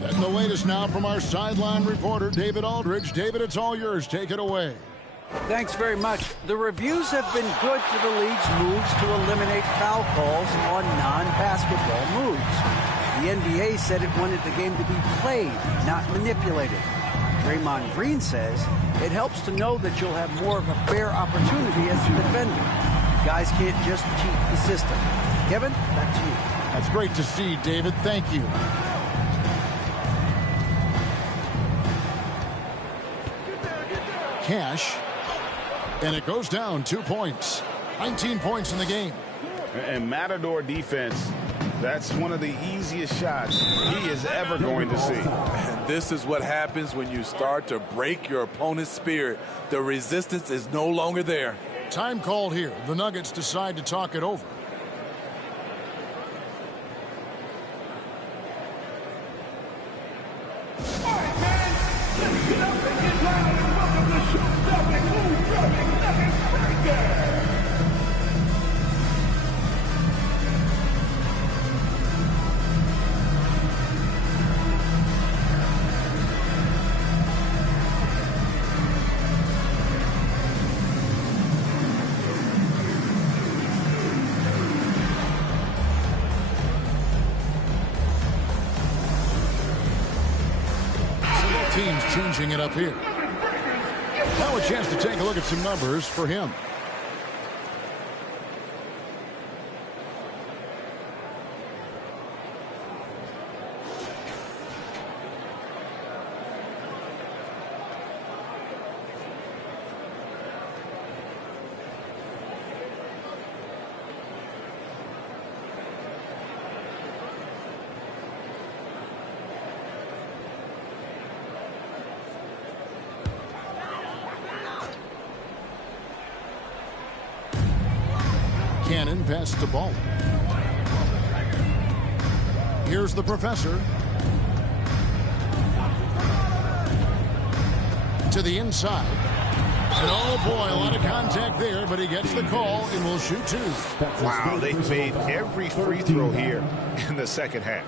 And the latest now from our sideline reporter, David Aldridge. David, it's all yours. Take it away. Thanks very much. The reviews have been good for the league's moves to eliminate foul calls on non-basketball moves. The NBA said it wanted the game to be played, not manipulated. Draymond Green says it helps to know that you'll have more of a fair opportunity as a defender. Guys can't just cheat the system. Kevin, back to you. That's great to see, David. Thank you. Cash. And it goes down 2 points. 19 points in the game. And Matador defense, that's one of the easiest shots he is ever going to see. And this is what happens when you start to break your opponent's spirit. The resistance is no longer there. Time called here. The Nuggets decide to talk it over. All right, man. Let's get up and get loud and welcome the show-stopping, move-dropping Nuggets breaker. Teams changing it up here. Now a chance to take a look at some numbers for him. Cannon passes the ball. Here's the professor. To the inside. And oh boy, a lot of contact there, but he gets the call and will shoot two. Wow, they've made every free throw here in the second half.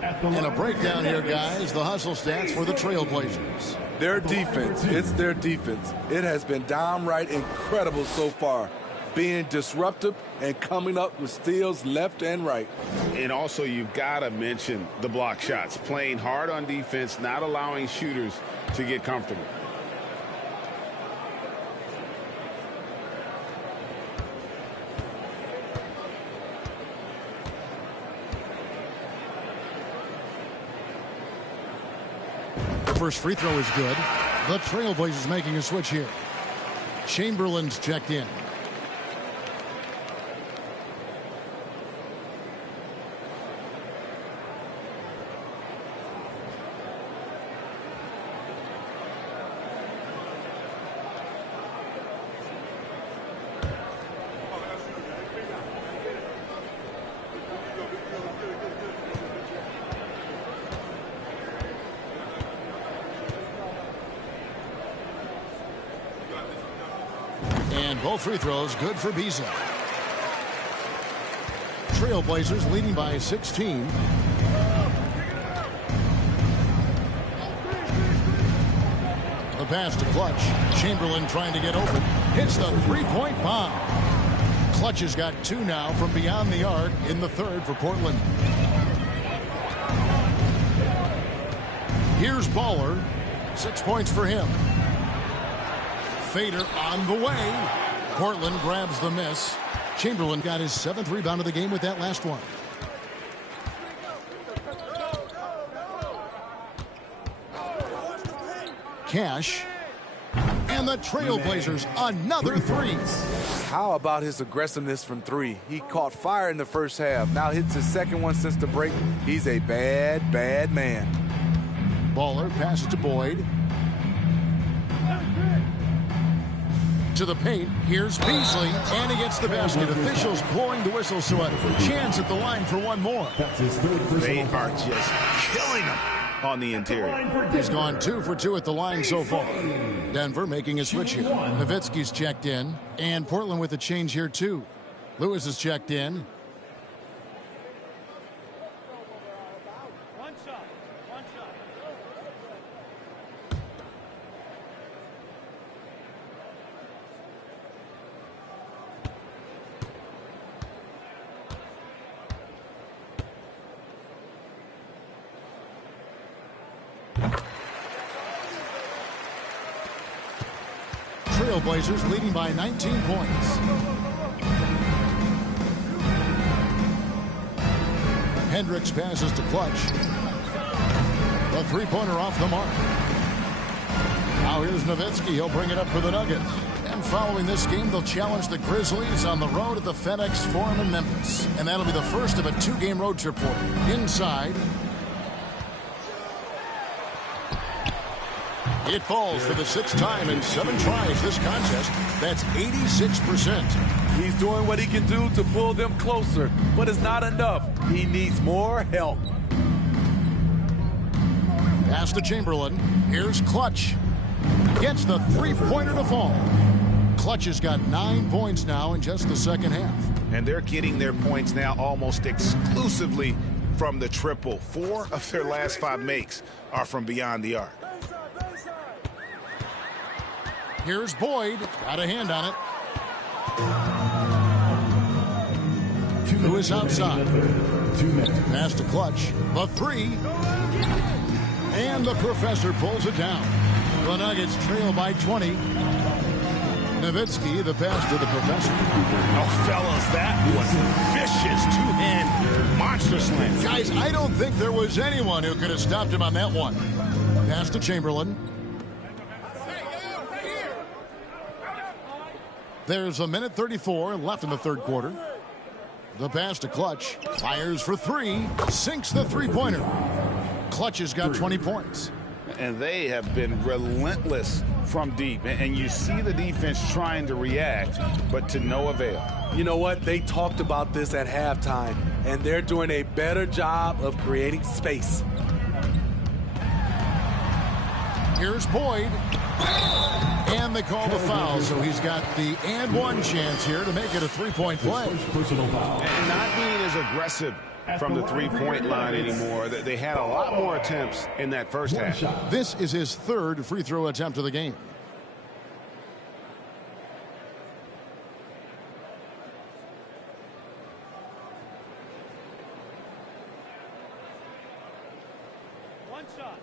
And a breakdown here, guys. The hustle stats for the Trailblazers. Their defense, it's their defense. It has been downright incredible so far. Being disruptive and coming up with steals left and right. And also, you've got to mention the block shots. Playing hard on defense, not allowing shooters to get comfortable. The first free throw is good. The Trailblazers making a switch here. Chamberlain's checked in. And both free throws good for Biza. Trailblazers leading by 16. The pass to Clutch. Chamberlain trying to get open. Hits the three-point bomb. Clutch has got two now from beyond the arc in the third for Portland. Here's Baller. 6 points for him. Fader on the way. Portland grabs the miss. Chamberlain got his 7th rebound of the game with that last one. Cash. And the Trailblazers another three. How about his aggressiveness from three? He caught fire in the first half. Now hits his second one since the break. He's a bad, bad man. Baller passes to Boyd. To the paint. Here's Beasley. And he gets the basket. Officials blowing the whistle, so a chance at the line for one more. They are just killing him on the interior. He's gone 2 for 2 at the line so far. Denver making a switch here. Nowitzki's checked in. And Portland with a change here, too. Lewis is checked in. Trailblazers leading by 19 points. Hendricks passes to Clutch. The three-pointer off the mark. Now here's Nowitzki. He'll bring it up for the Nuggets. And following this game, they'll challenge the Grizzlies on the road at the FedEx Forum in Memphis. And that'll be the first of a two-game road trip for them. Inside. It falls for the sixth time in 7 tries this contest. That's 86%. He's doing what he can do to pull them closer, but it's not enough. He needs more help. Pass to Chamberlain. Here's Clutch. Gets the three-pointer to fall. Clutch has got 9 points now in just the second half. And they're getting their points now almost exclusively from the triple. 4 of their last 5 makes are from beyond the arc. Here's Boyd. Got a hand on it. Who is outside. Pass to Clutch. The three. And the professor pulls it down. The Nuggets trail by 20. Nowitzki, the pass to the professor. Oh, fellas, that was vicious two-hand monster slam. Guys, I don't think there was anyone who could have stopped him on that one. Pass to Chamberlain. There's a minute 34 left in the third quarter. The pass to Clutch. Fires for 3. Sinks the three-pointer. Clutch has got 20 points. And they have been relentless from deep. And you see the defense trying to react, but to no avail. You know what? They talked about this at halftime, and they're doing a better job of creating space. Here's Boyd. And they call the foul, so he's got the and one chance here to make it a three-point play. And not being as aggressive from the three-point line anymore. They had a lot more attempts in that first half. This is his third free throw attempt of the game. One shot.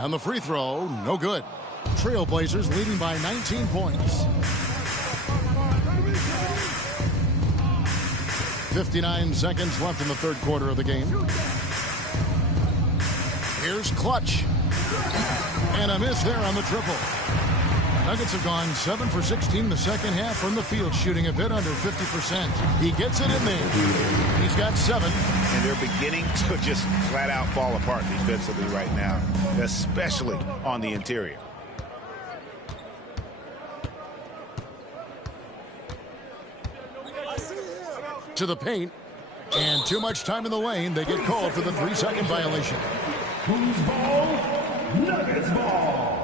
And the free throw, no good. Trailblazers leading by 19 points. 59 seconds left in the third quarter of the game. Here's Clutch. And a miss there on the triple. Nuggets have gone 7 for 16 in the second half from the field, shooting a bit under 50%. He gets it in there. He's got 7. And they're beginning to just flat out fall apart defensively right now, especially on the interior. To the paint. And too much time in the lane. They get called for the 3-second violation. Who's ball? Nuggets ball.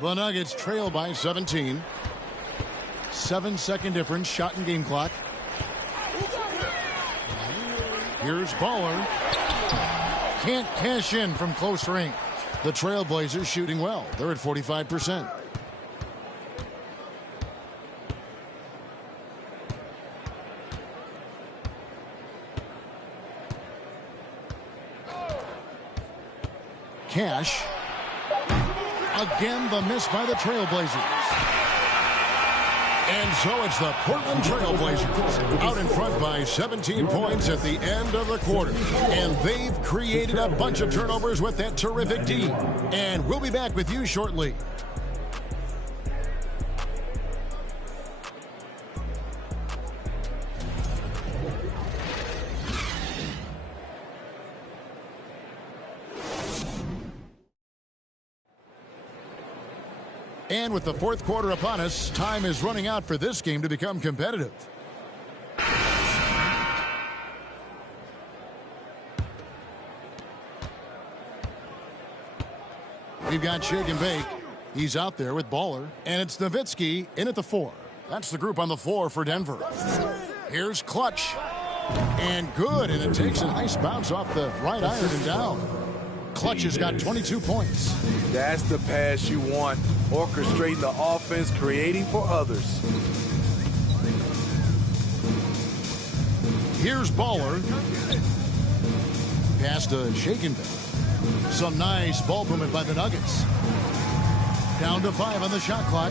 The Nuggets trail by 17. 7-second difference, shot and game clock. Here's Baller. Can't cash in from close range. The Trailblazers shooting well. They're at 45%. Cash. Again, the miss by the Trailblazers. And so it's the Portland Trailblazers out in front by 17 points at the end of the quarter. And they've created a bunch of turnovers with that terrific D. And we'll be back with you shortly. And with the fourth quarter upon us, time is running out for this game to become competitive. We've got Shake and Bake. He's out there with Baller. And it's Nowitzki in at the 4. That's the group on the floor for Denver. Here's Clutch. And good, and it takes a nice bounce off the right iron and down. Clutch has got 22 points. That's the pass you want. Orchestrating the offense, creating for others. Here's Baller. Pass to Shaken Bake. Some nice ball movement by the Nuggets. Down to 5 on the shot clock.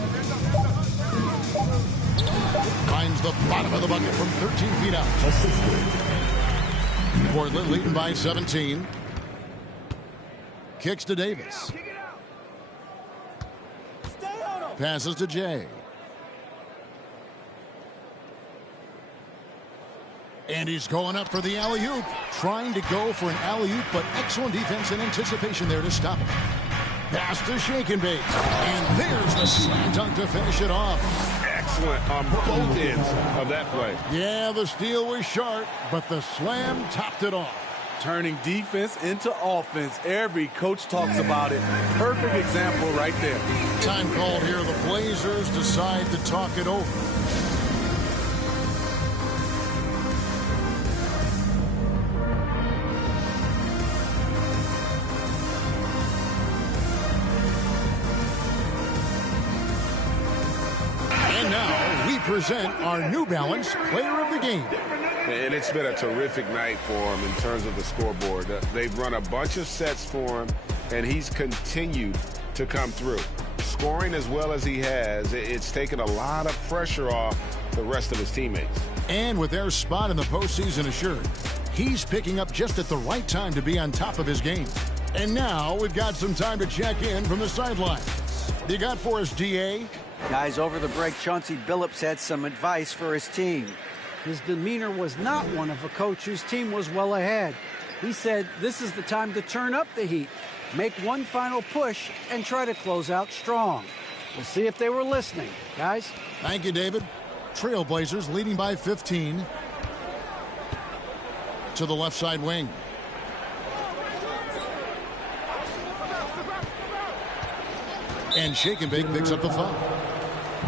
Finds the bottom of the bucket from 13 feet out. Portland leading by 17. Kicks to Davis. Passes to Jay. And he's going up for the alley-oop. Trying to go for an alley-oop, but excellent defense and anticipation there to stop it. Pass to Shake and Bake. And there's the slam dunk to finish it off. Excellent on both ends of that play. Yeah, the steal was sharp, but the slam topped it off. Turning defense into offense. Every coach talks about it. Perfect example right there. Time called here. The Blazers decide to talk it over. And now we present our New Balance Player of the Game. And it's been a terrific night for him in terms of the scoreboard. They've run a bunch of sets for him, and he's continued to come through. Scoring as well as he has, it's taken a lot of pressure off the rest of his teammates. And with their spot in the postseason assured, he's picking up just at the right time to be on top of his game. And now we've got some time to check in from the sidelines. You got for us, DA? Guys, over the break, Chauncey Billups had some advice for his team. His demeanor was not one of a coach whose team was well ahead. He said, this is the time to turn up the heat, make one final push, and try to close out strong. We'll see if they were listening, guys. Thank you, David. Trailblazers leading by 15. To the left side wing. And Shake and Bake picks up the foul.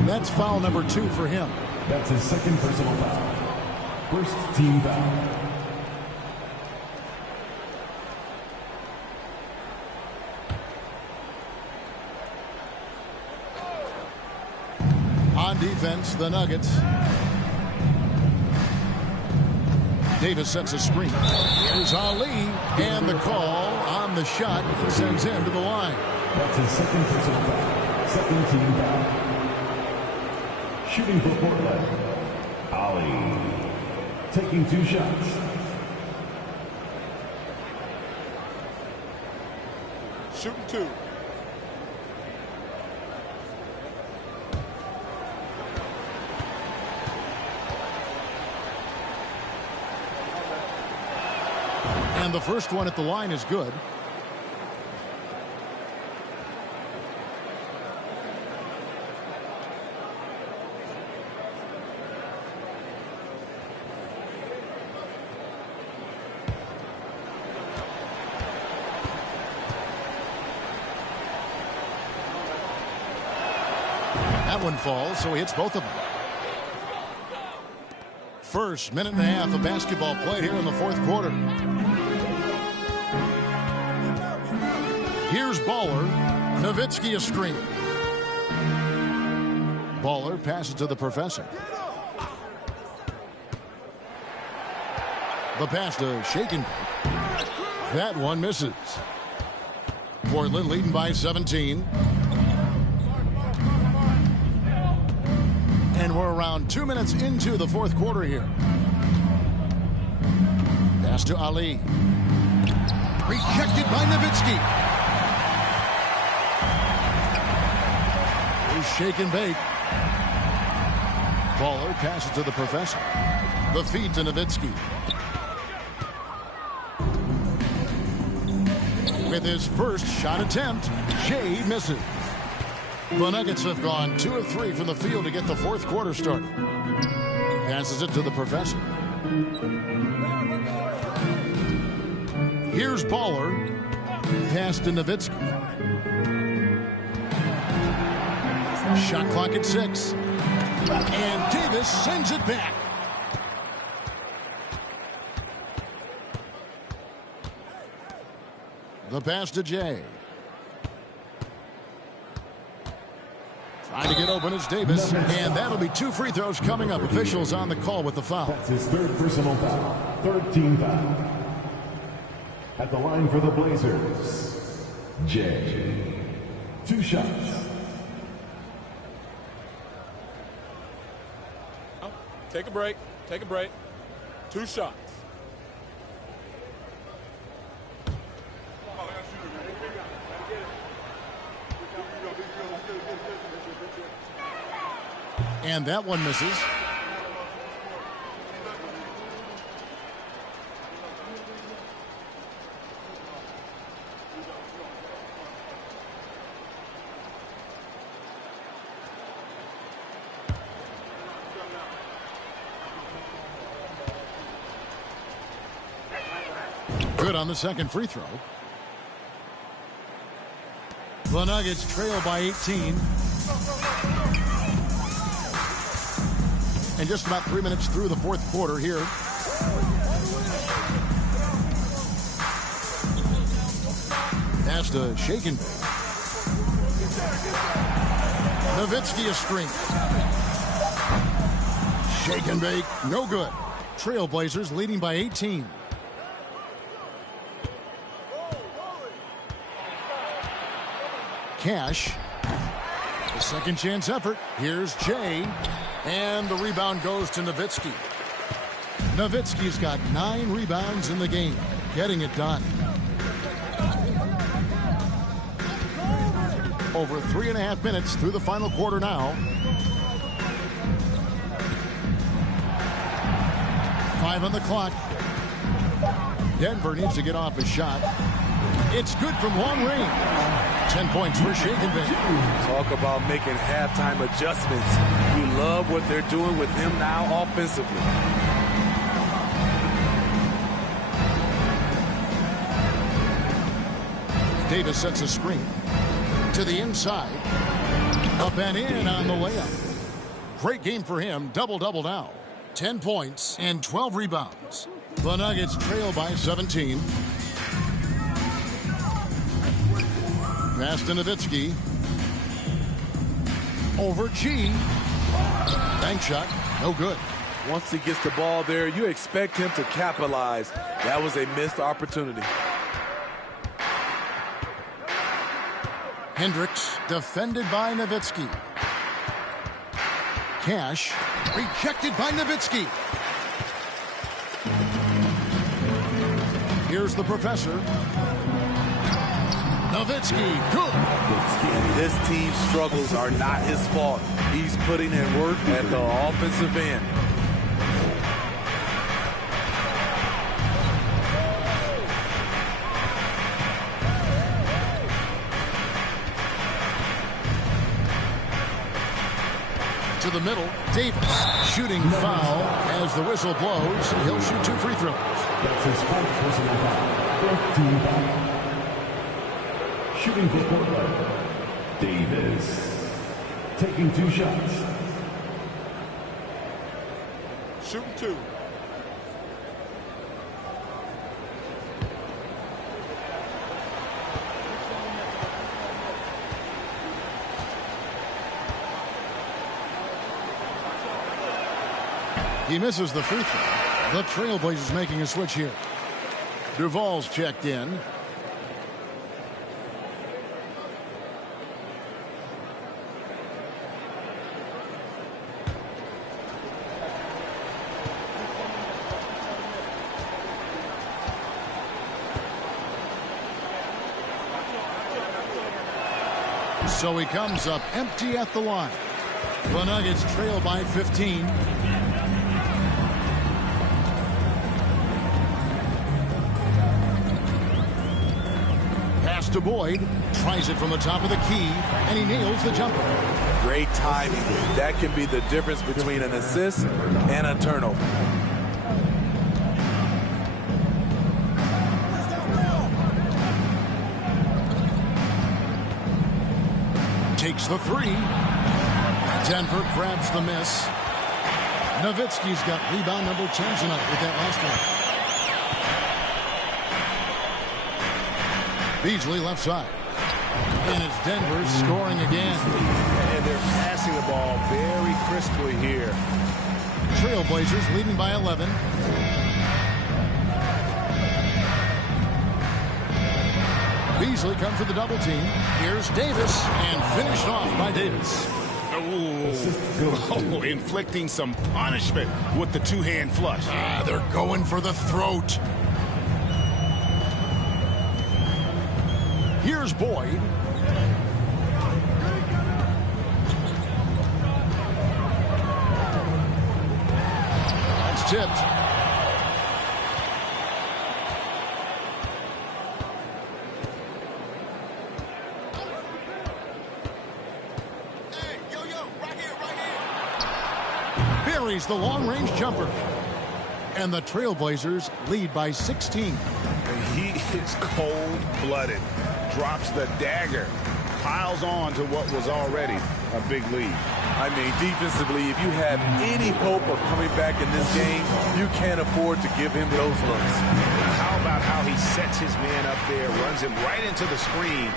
That's foul number 2 for him. That's his second personal foul. First team foul. On defense, the Nuggets. Davis sets a screen. Here's Ali, and the call on the shot sends him to the line. That's his second personal foul. Second team foul. Shooting for Portland, Ali. Taking 2 shots. Shooting 2. And the first one at the line is good. That one falls, so he hits both of them. First minute and a half of basketball played here in the fourth quarter. Here's Baller. Nowitzki a screen. Baller passes to the Professor. The pass to Shaken. That one misses. Portland leading by 17. And we're around 2 minutes into the fourth quarter here. Pass to Ali. Rejected by Nowitzki. Here's Shake and Bake. Baller passes to the Professor. The feed to Nowitzki. With his first shot attempt, Jay misses. The Nuggets have gone 2 of 3 from the field to get the fourth quarter started. Passes it to the Professor. Here's Baller. Pass to Nowitzki. Shot clock at 6. And Davis sends it back. The pass to Jay. Trying to get open is Davis, and that'll be 2 free throws coming up. Officials on the call with the foul. That's his 3rd personal foul. 3rd team foul. At the line for the Blazers, Jay. 2 shots. Take a break. Take a break. 2 shots. And that one misses. Good on the second free throw. The Nuggets trail by 18. And just about 3 minutes through the 4th quarter here. Pass to Shaken. Nowitzki a screen. Shaken bake, no good. Trailblazers leading by 18. Cash. A second chance effort. Here's Jay. And the rebound goes to Nowitzki. Nowitzki's got 9 rebounds in the game. Getting it done. Over 3.5 minutes through the final quarter now. 5 on the clock. Denver needs to get off his shot. It's good from long range. 10 points for Shakenville. Talk about making halftime adjustments. You love what they're doing with him now offensively. Davis sets a screen. To the inside. Up and in on the layup. Great game for him. Double-double now. 10 points and 12 rebounds. The Nuggets trail by 17. Pass to Nowitzki. Over G. Bank shot. No good. Once he gets the ball there, you expect him to capitalize. That was a missed opportunity. Hendricks defended by Nowitzki. Cash rejected by Nowitzki. Here's the professor. Nowitzki, good. This team's struggles are not his fault. He's putting in work at the offensive end. To the middle, Davis shooting foul as the whistle blows. He'll shoot 2 free throws. That's his 4th personal foul. 4th team foul. Shooting for Portland, Davis. Taking 2 shots. Shooting 2. He misses the free throw. The Trailblazers making a switch here. Duvall's checked in. So he comes up empty at the line. The Nuggets trail by 15. Pass to Boyd. Tries it from the top of the key, and he nails the jumper. Great timing. That can be the difference between an assist and a turnover. Takes the 3. Denver grabs the miss. Nowitzki's got rebound number 10 tonight with that last one. Beasley left side. And it's Denver scoring again. And they're passing the ball very crisply here. Trailblazers leading by 11. Beasley comes for the double team. Here's Davis, and finished off by Davis. Oh, inflicting some punishment with the two-hand flush. They're going for the throat. Here's Boyd. That's tipped. Buries the long-range jumper. And the Trailblazers lead by 16. He is cold-blooded. Drops the dagger. Piles on to what was already a big lead. I mean, defensively, if you have any hope of coming back in this game, you can't afford to give him those looks. How about how he sets his man up there, runs him right into the screen,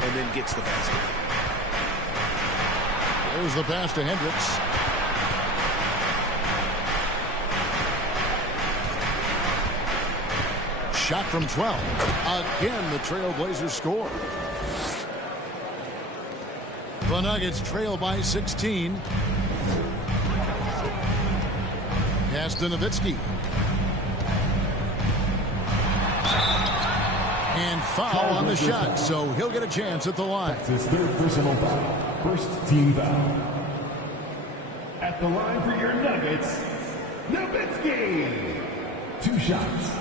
and then gets the basket. There's the pass to Hendricks. Shot from 12. Again, the Trailblazers score. The Nuggets trail by 16. Pass to Nowitzki. And foul on the shot, so he'll get a chance at the line. That's his third personal foul. First team foul. At the line for your Nuggets, Nowitzki. 2 shots.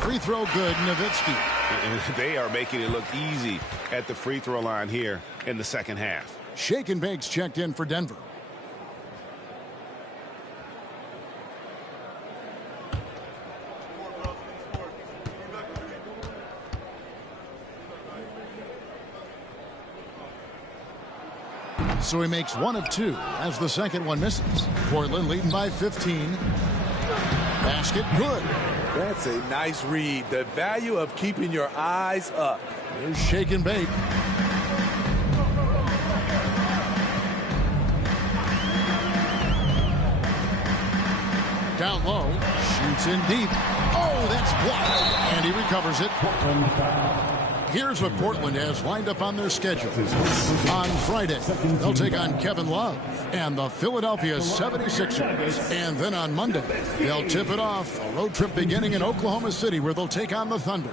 Free throw good, Nowitzki. They are making it look easy at the free throw line here in the second half. Shake and Bake's checked in for Denver. So he makes 1 of 2 as the second one misses. Portland leading by 15. Basket good. That's a nice read. The value of keeping your eyes up. Here's Shake and Bake. Down low. Shoots in deep. Oh, that's blocked. And he recovers it. Here's what Portland has lined up on their schedule. On Friday, they'll take on Kevin Love and the Philadelphia 76ers. And then on Monday, they'll tip it off. A road trip beginning in Oklahoma City where they'll take on the Thunder.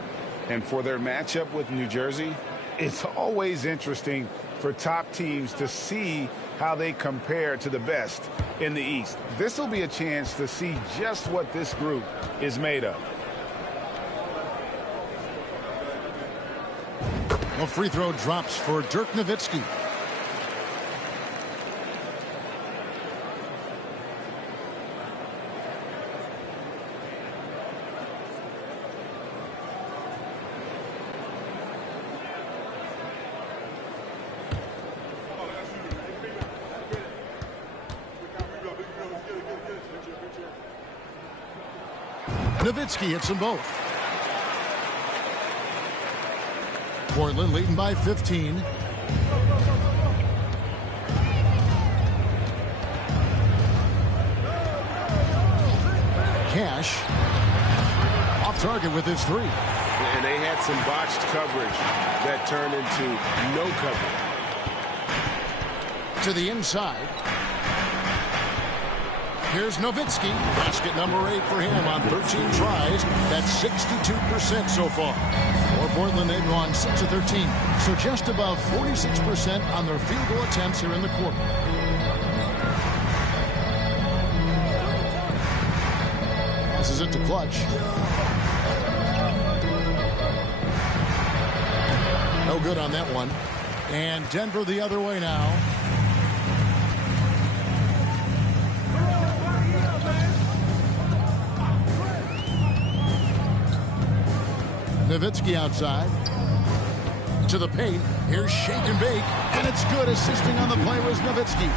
And for their matchup with New Jersey, it's always interesting for top teams to see how they compare to the best in the East. This will be a chance to see just what this group is made of. A free throw drops for Dirk Nowitzki. Nowitzki hits them both. Portland leading by 15. Cash off target with his 3. And they had some botched coverage that turned into no coverage. To the inside. Here's Nowitzki. Basket number 8 for him on 13 tries. That's 62% so far. For Portland, they've gone 6 of 13. So just above 46% on their field goal attempts here in the quarter. Passes it to Clutch. No good on that one. And Denver the other way now. Nowitzki outside. To the paint. Here's Shake and Bake. And it's good. Assisting on the play was Nowitzki.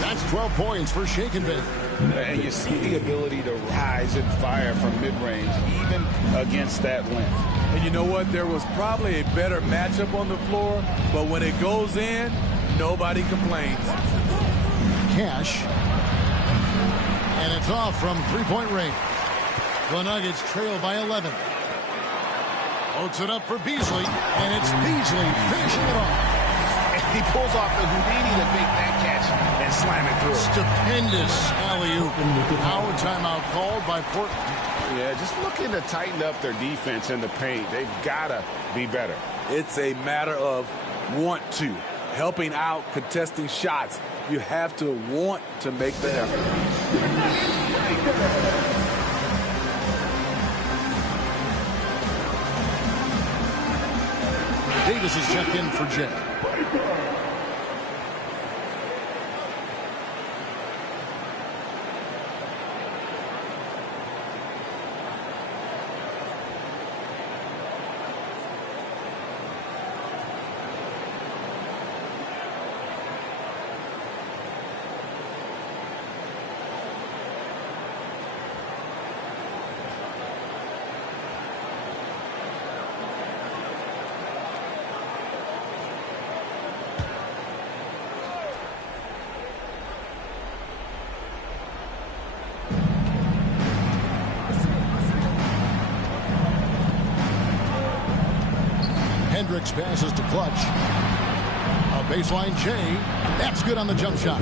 That's 12 points for Shake and Bake. And you see the ability to rise and fire from mid-range, even against that length. And you know what? There was probably a better matchup on the floor, but when it goes in, nobody complains. Cash. And it's off from three-point range. The Nuggets trail by 11. Loads it up for Beasley, and it's Beasley finishing it off. And he pulls off the Houdini to make that catch and slam it through. Stupendous alley-oop. Now a timeout called by Portland. Yeah, just looking to tighten up their defense in the paint. They've got to be better. It's a matter of want to. Helping out, contesting shots. You have to want to make the effort. Davis is checked in for Jay. Hendricks passes to Clutch. A baseline J. That's good on the jump shot.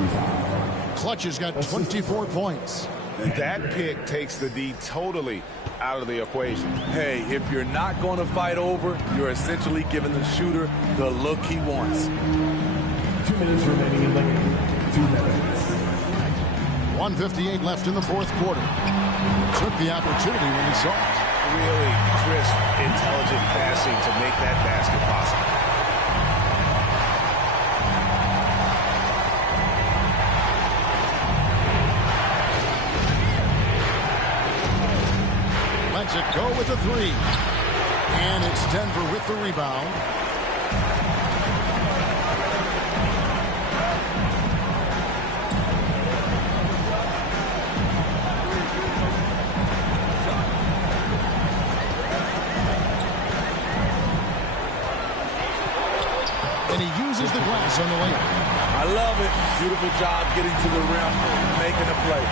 Clutch has got 24 points. And that pick takes the D totally out of the equation. Hey, if you're not going to fight over, you're essentially giving the shooter the look he wants. 2 minutes remaining in the game. 2 minutes. 1:58 left in the fourth quarter. Took the opportunity when he saw it. Really crisp, intelligent passing to make that basket possible. Lets it go with the three. And it's Denver with the rebound. And he uses the glass on the layup. I love it. Beautiful job getting to the rim, making a play.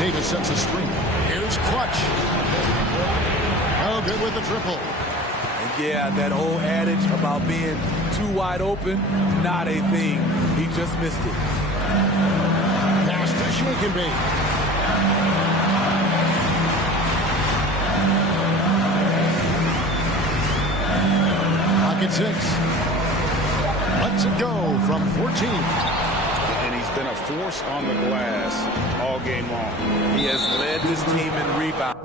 Davis sets a screen. Here's Clutch. Oh, good with the triple. And yeah, that old adage about being too wide open, not a thing. He just missed it. Pass to Shake and Bake. Pocket 6. Lets it go from 14. And he's been a force on the glass all game long. He has led this team in rebound.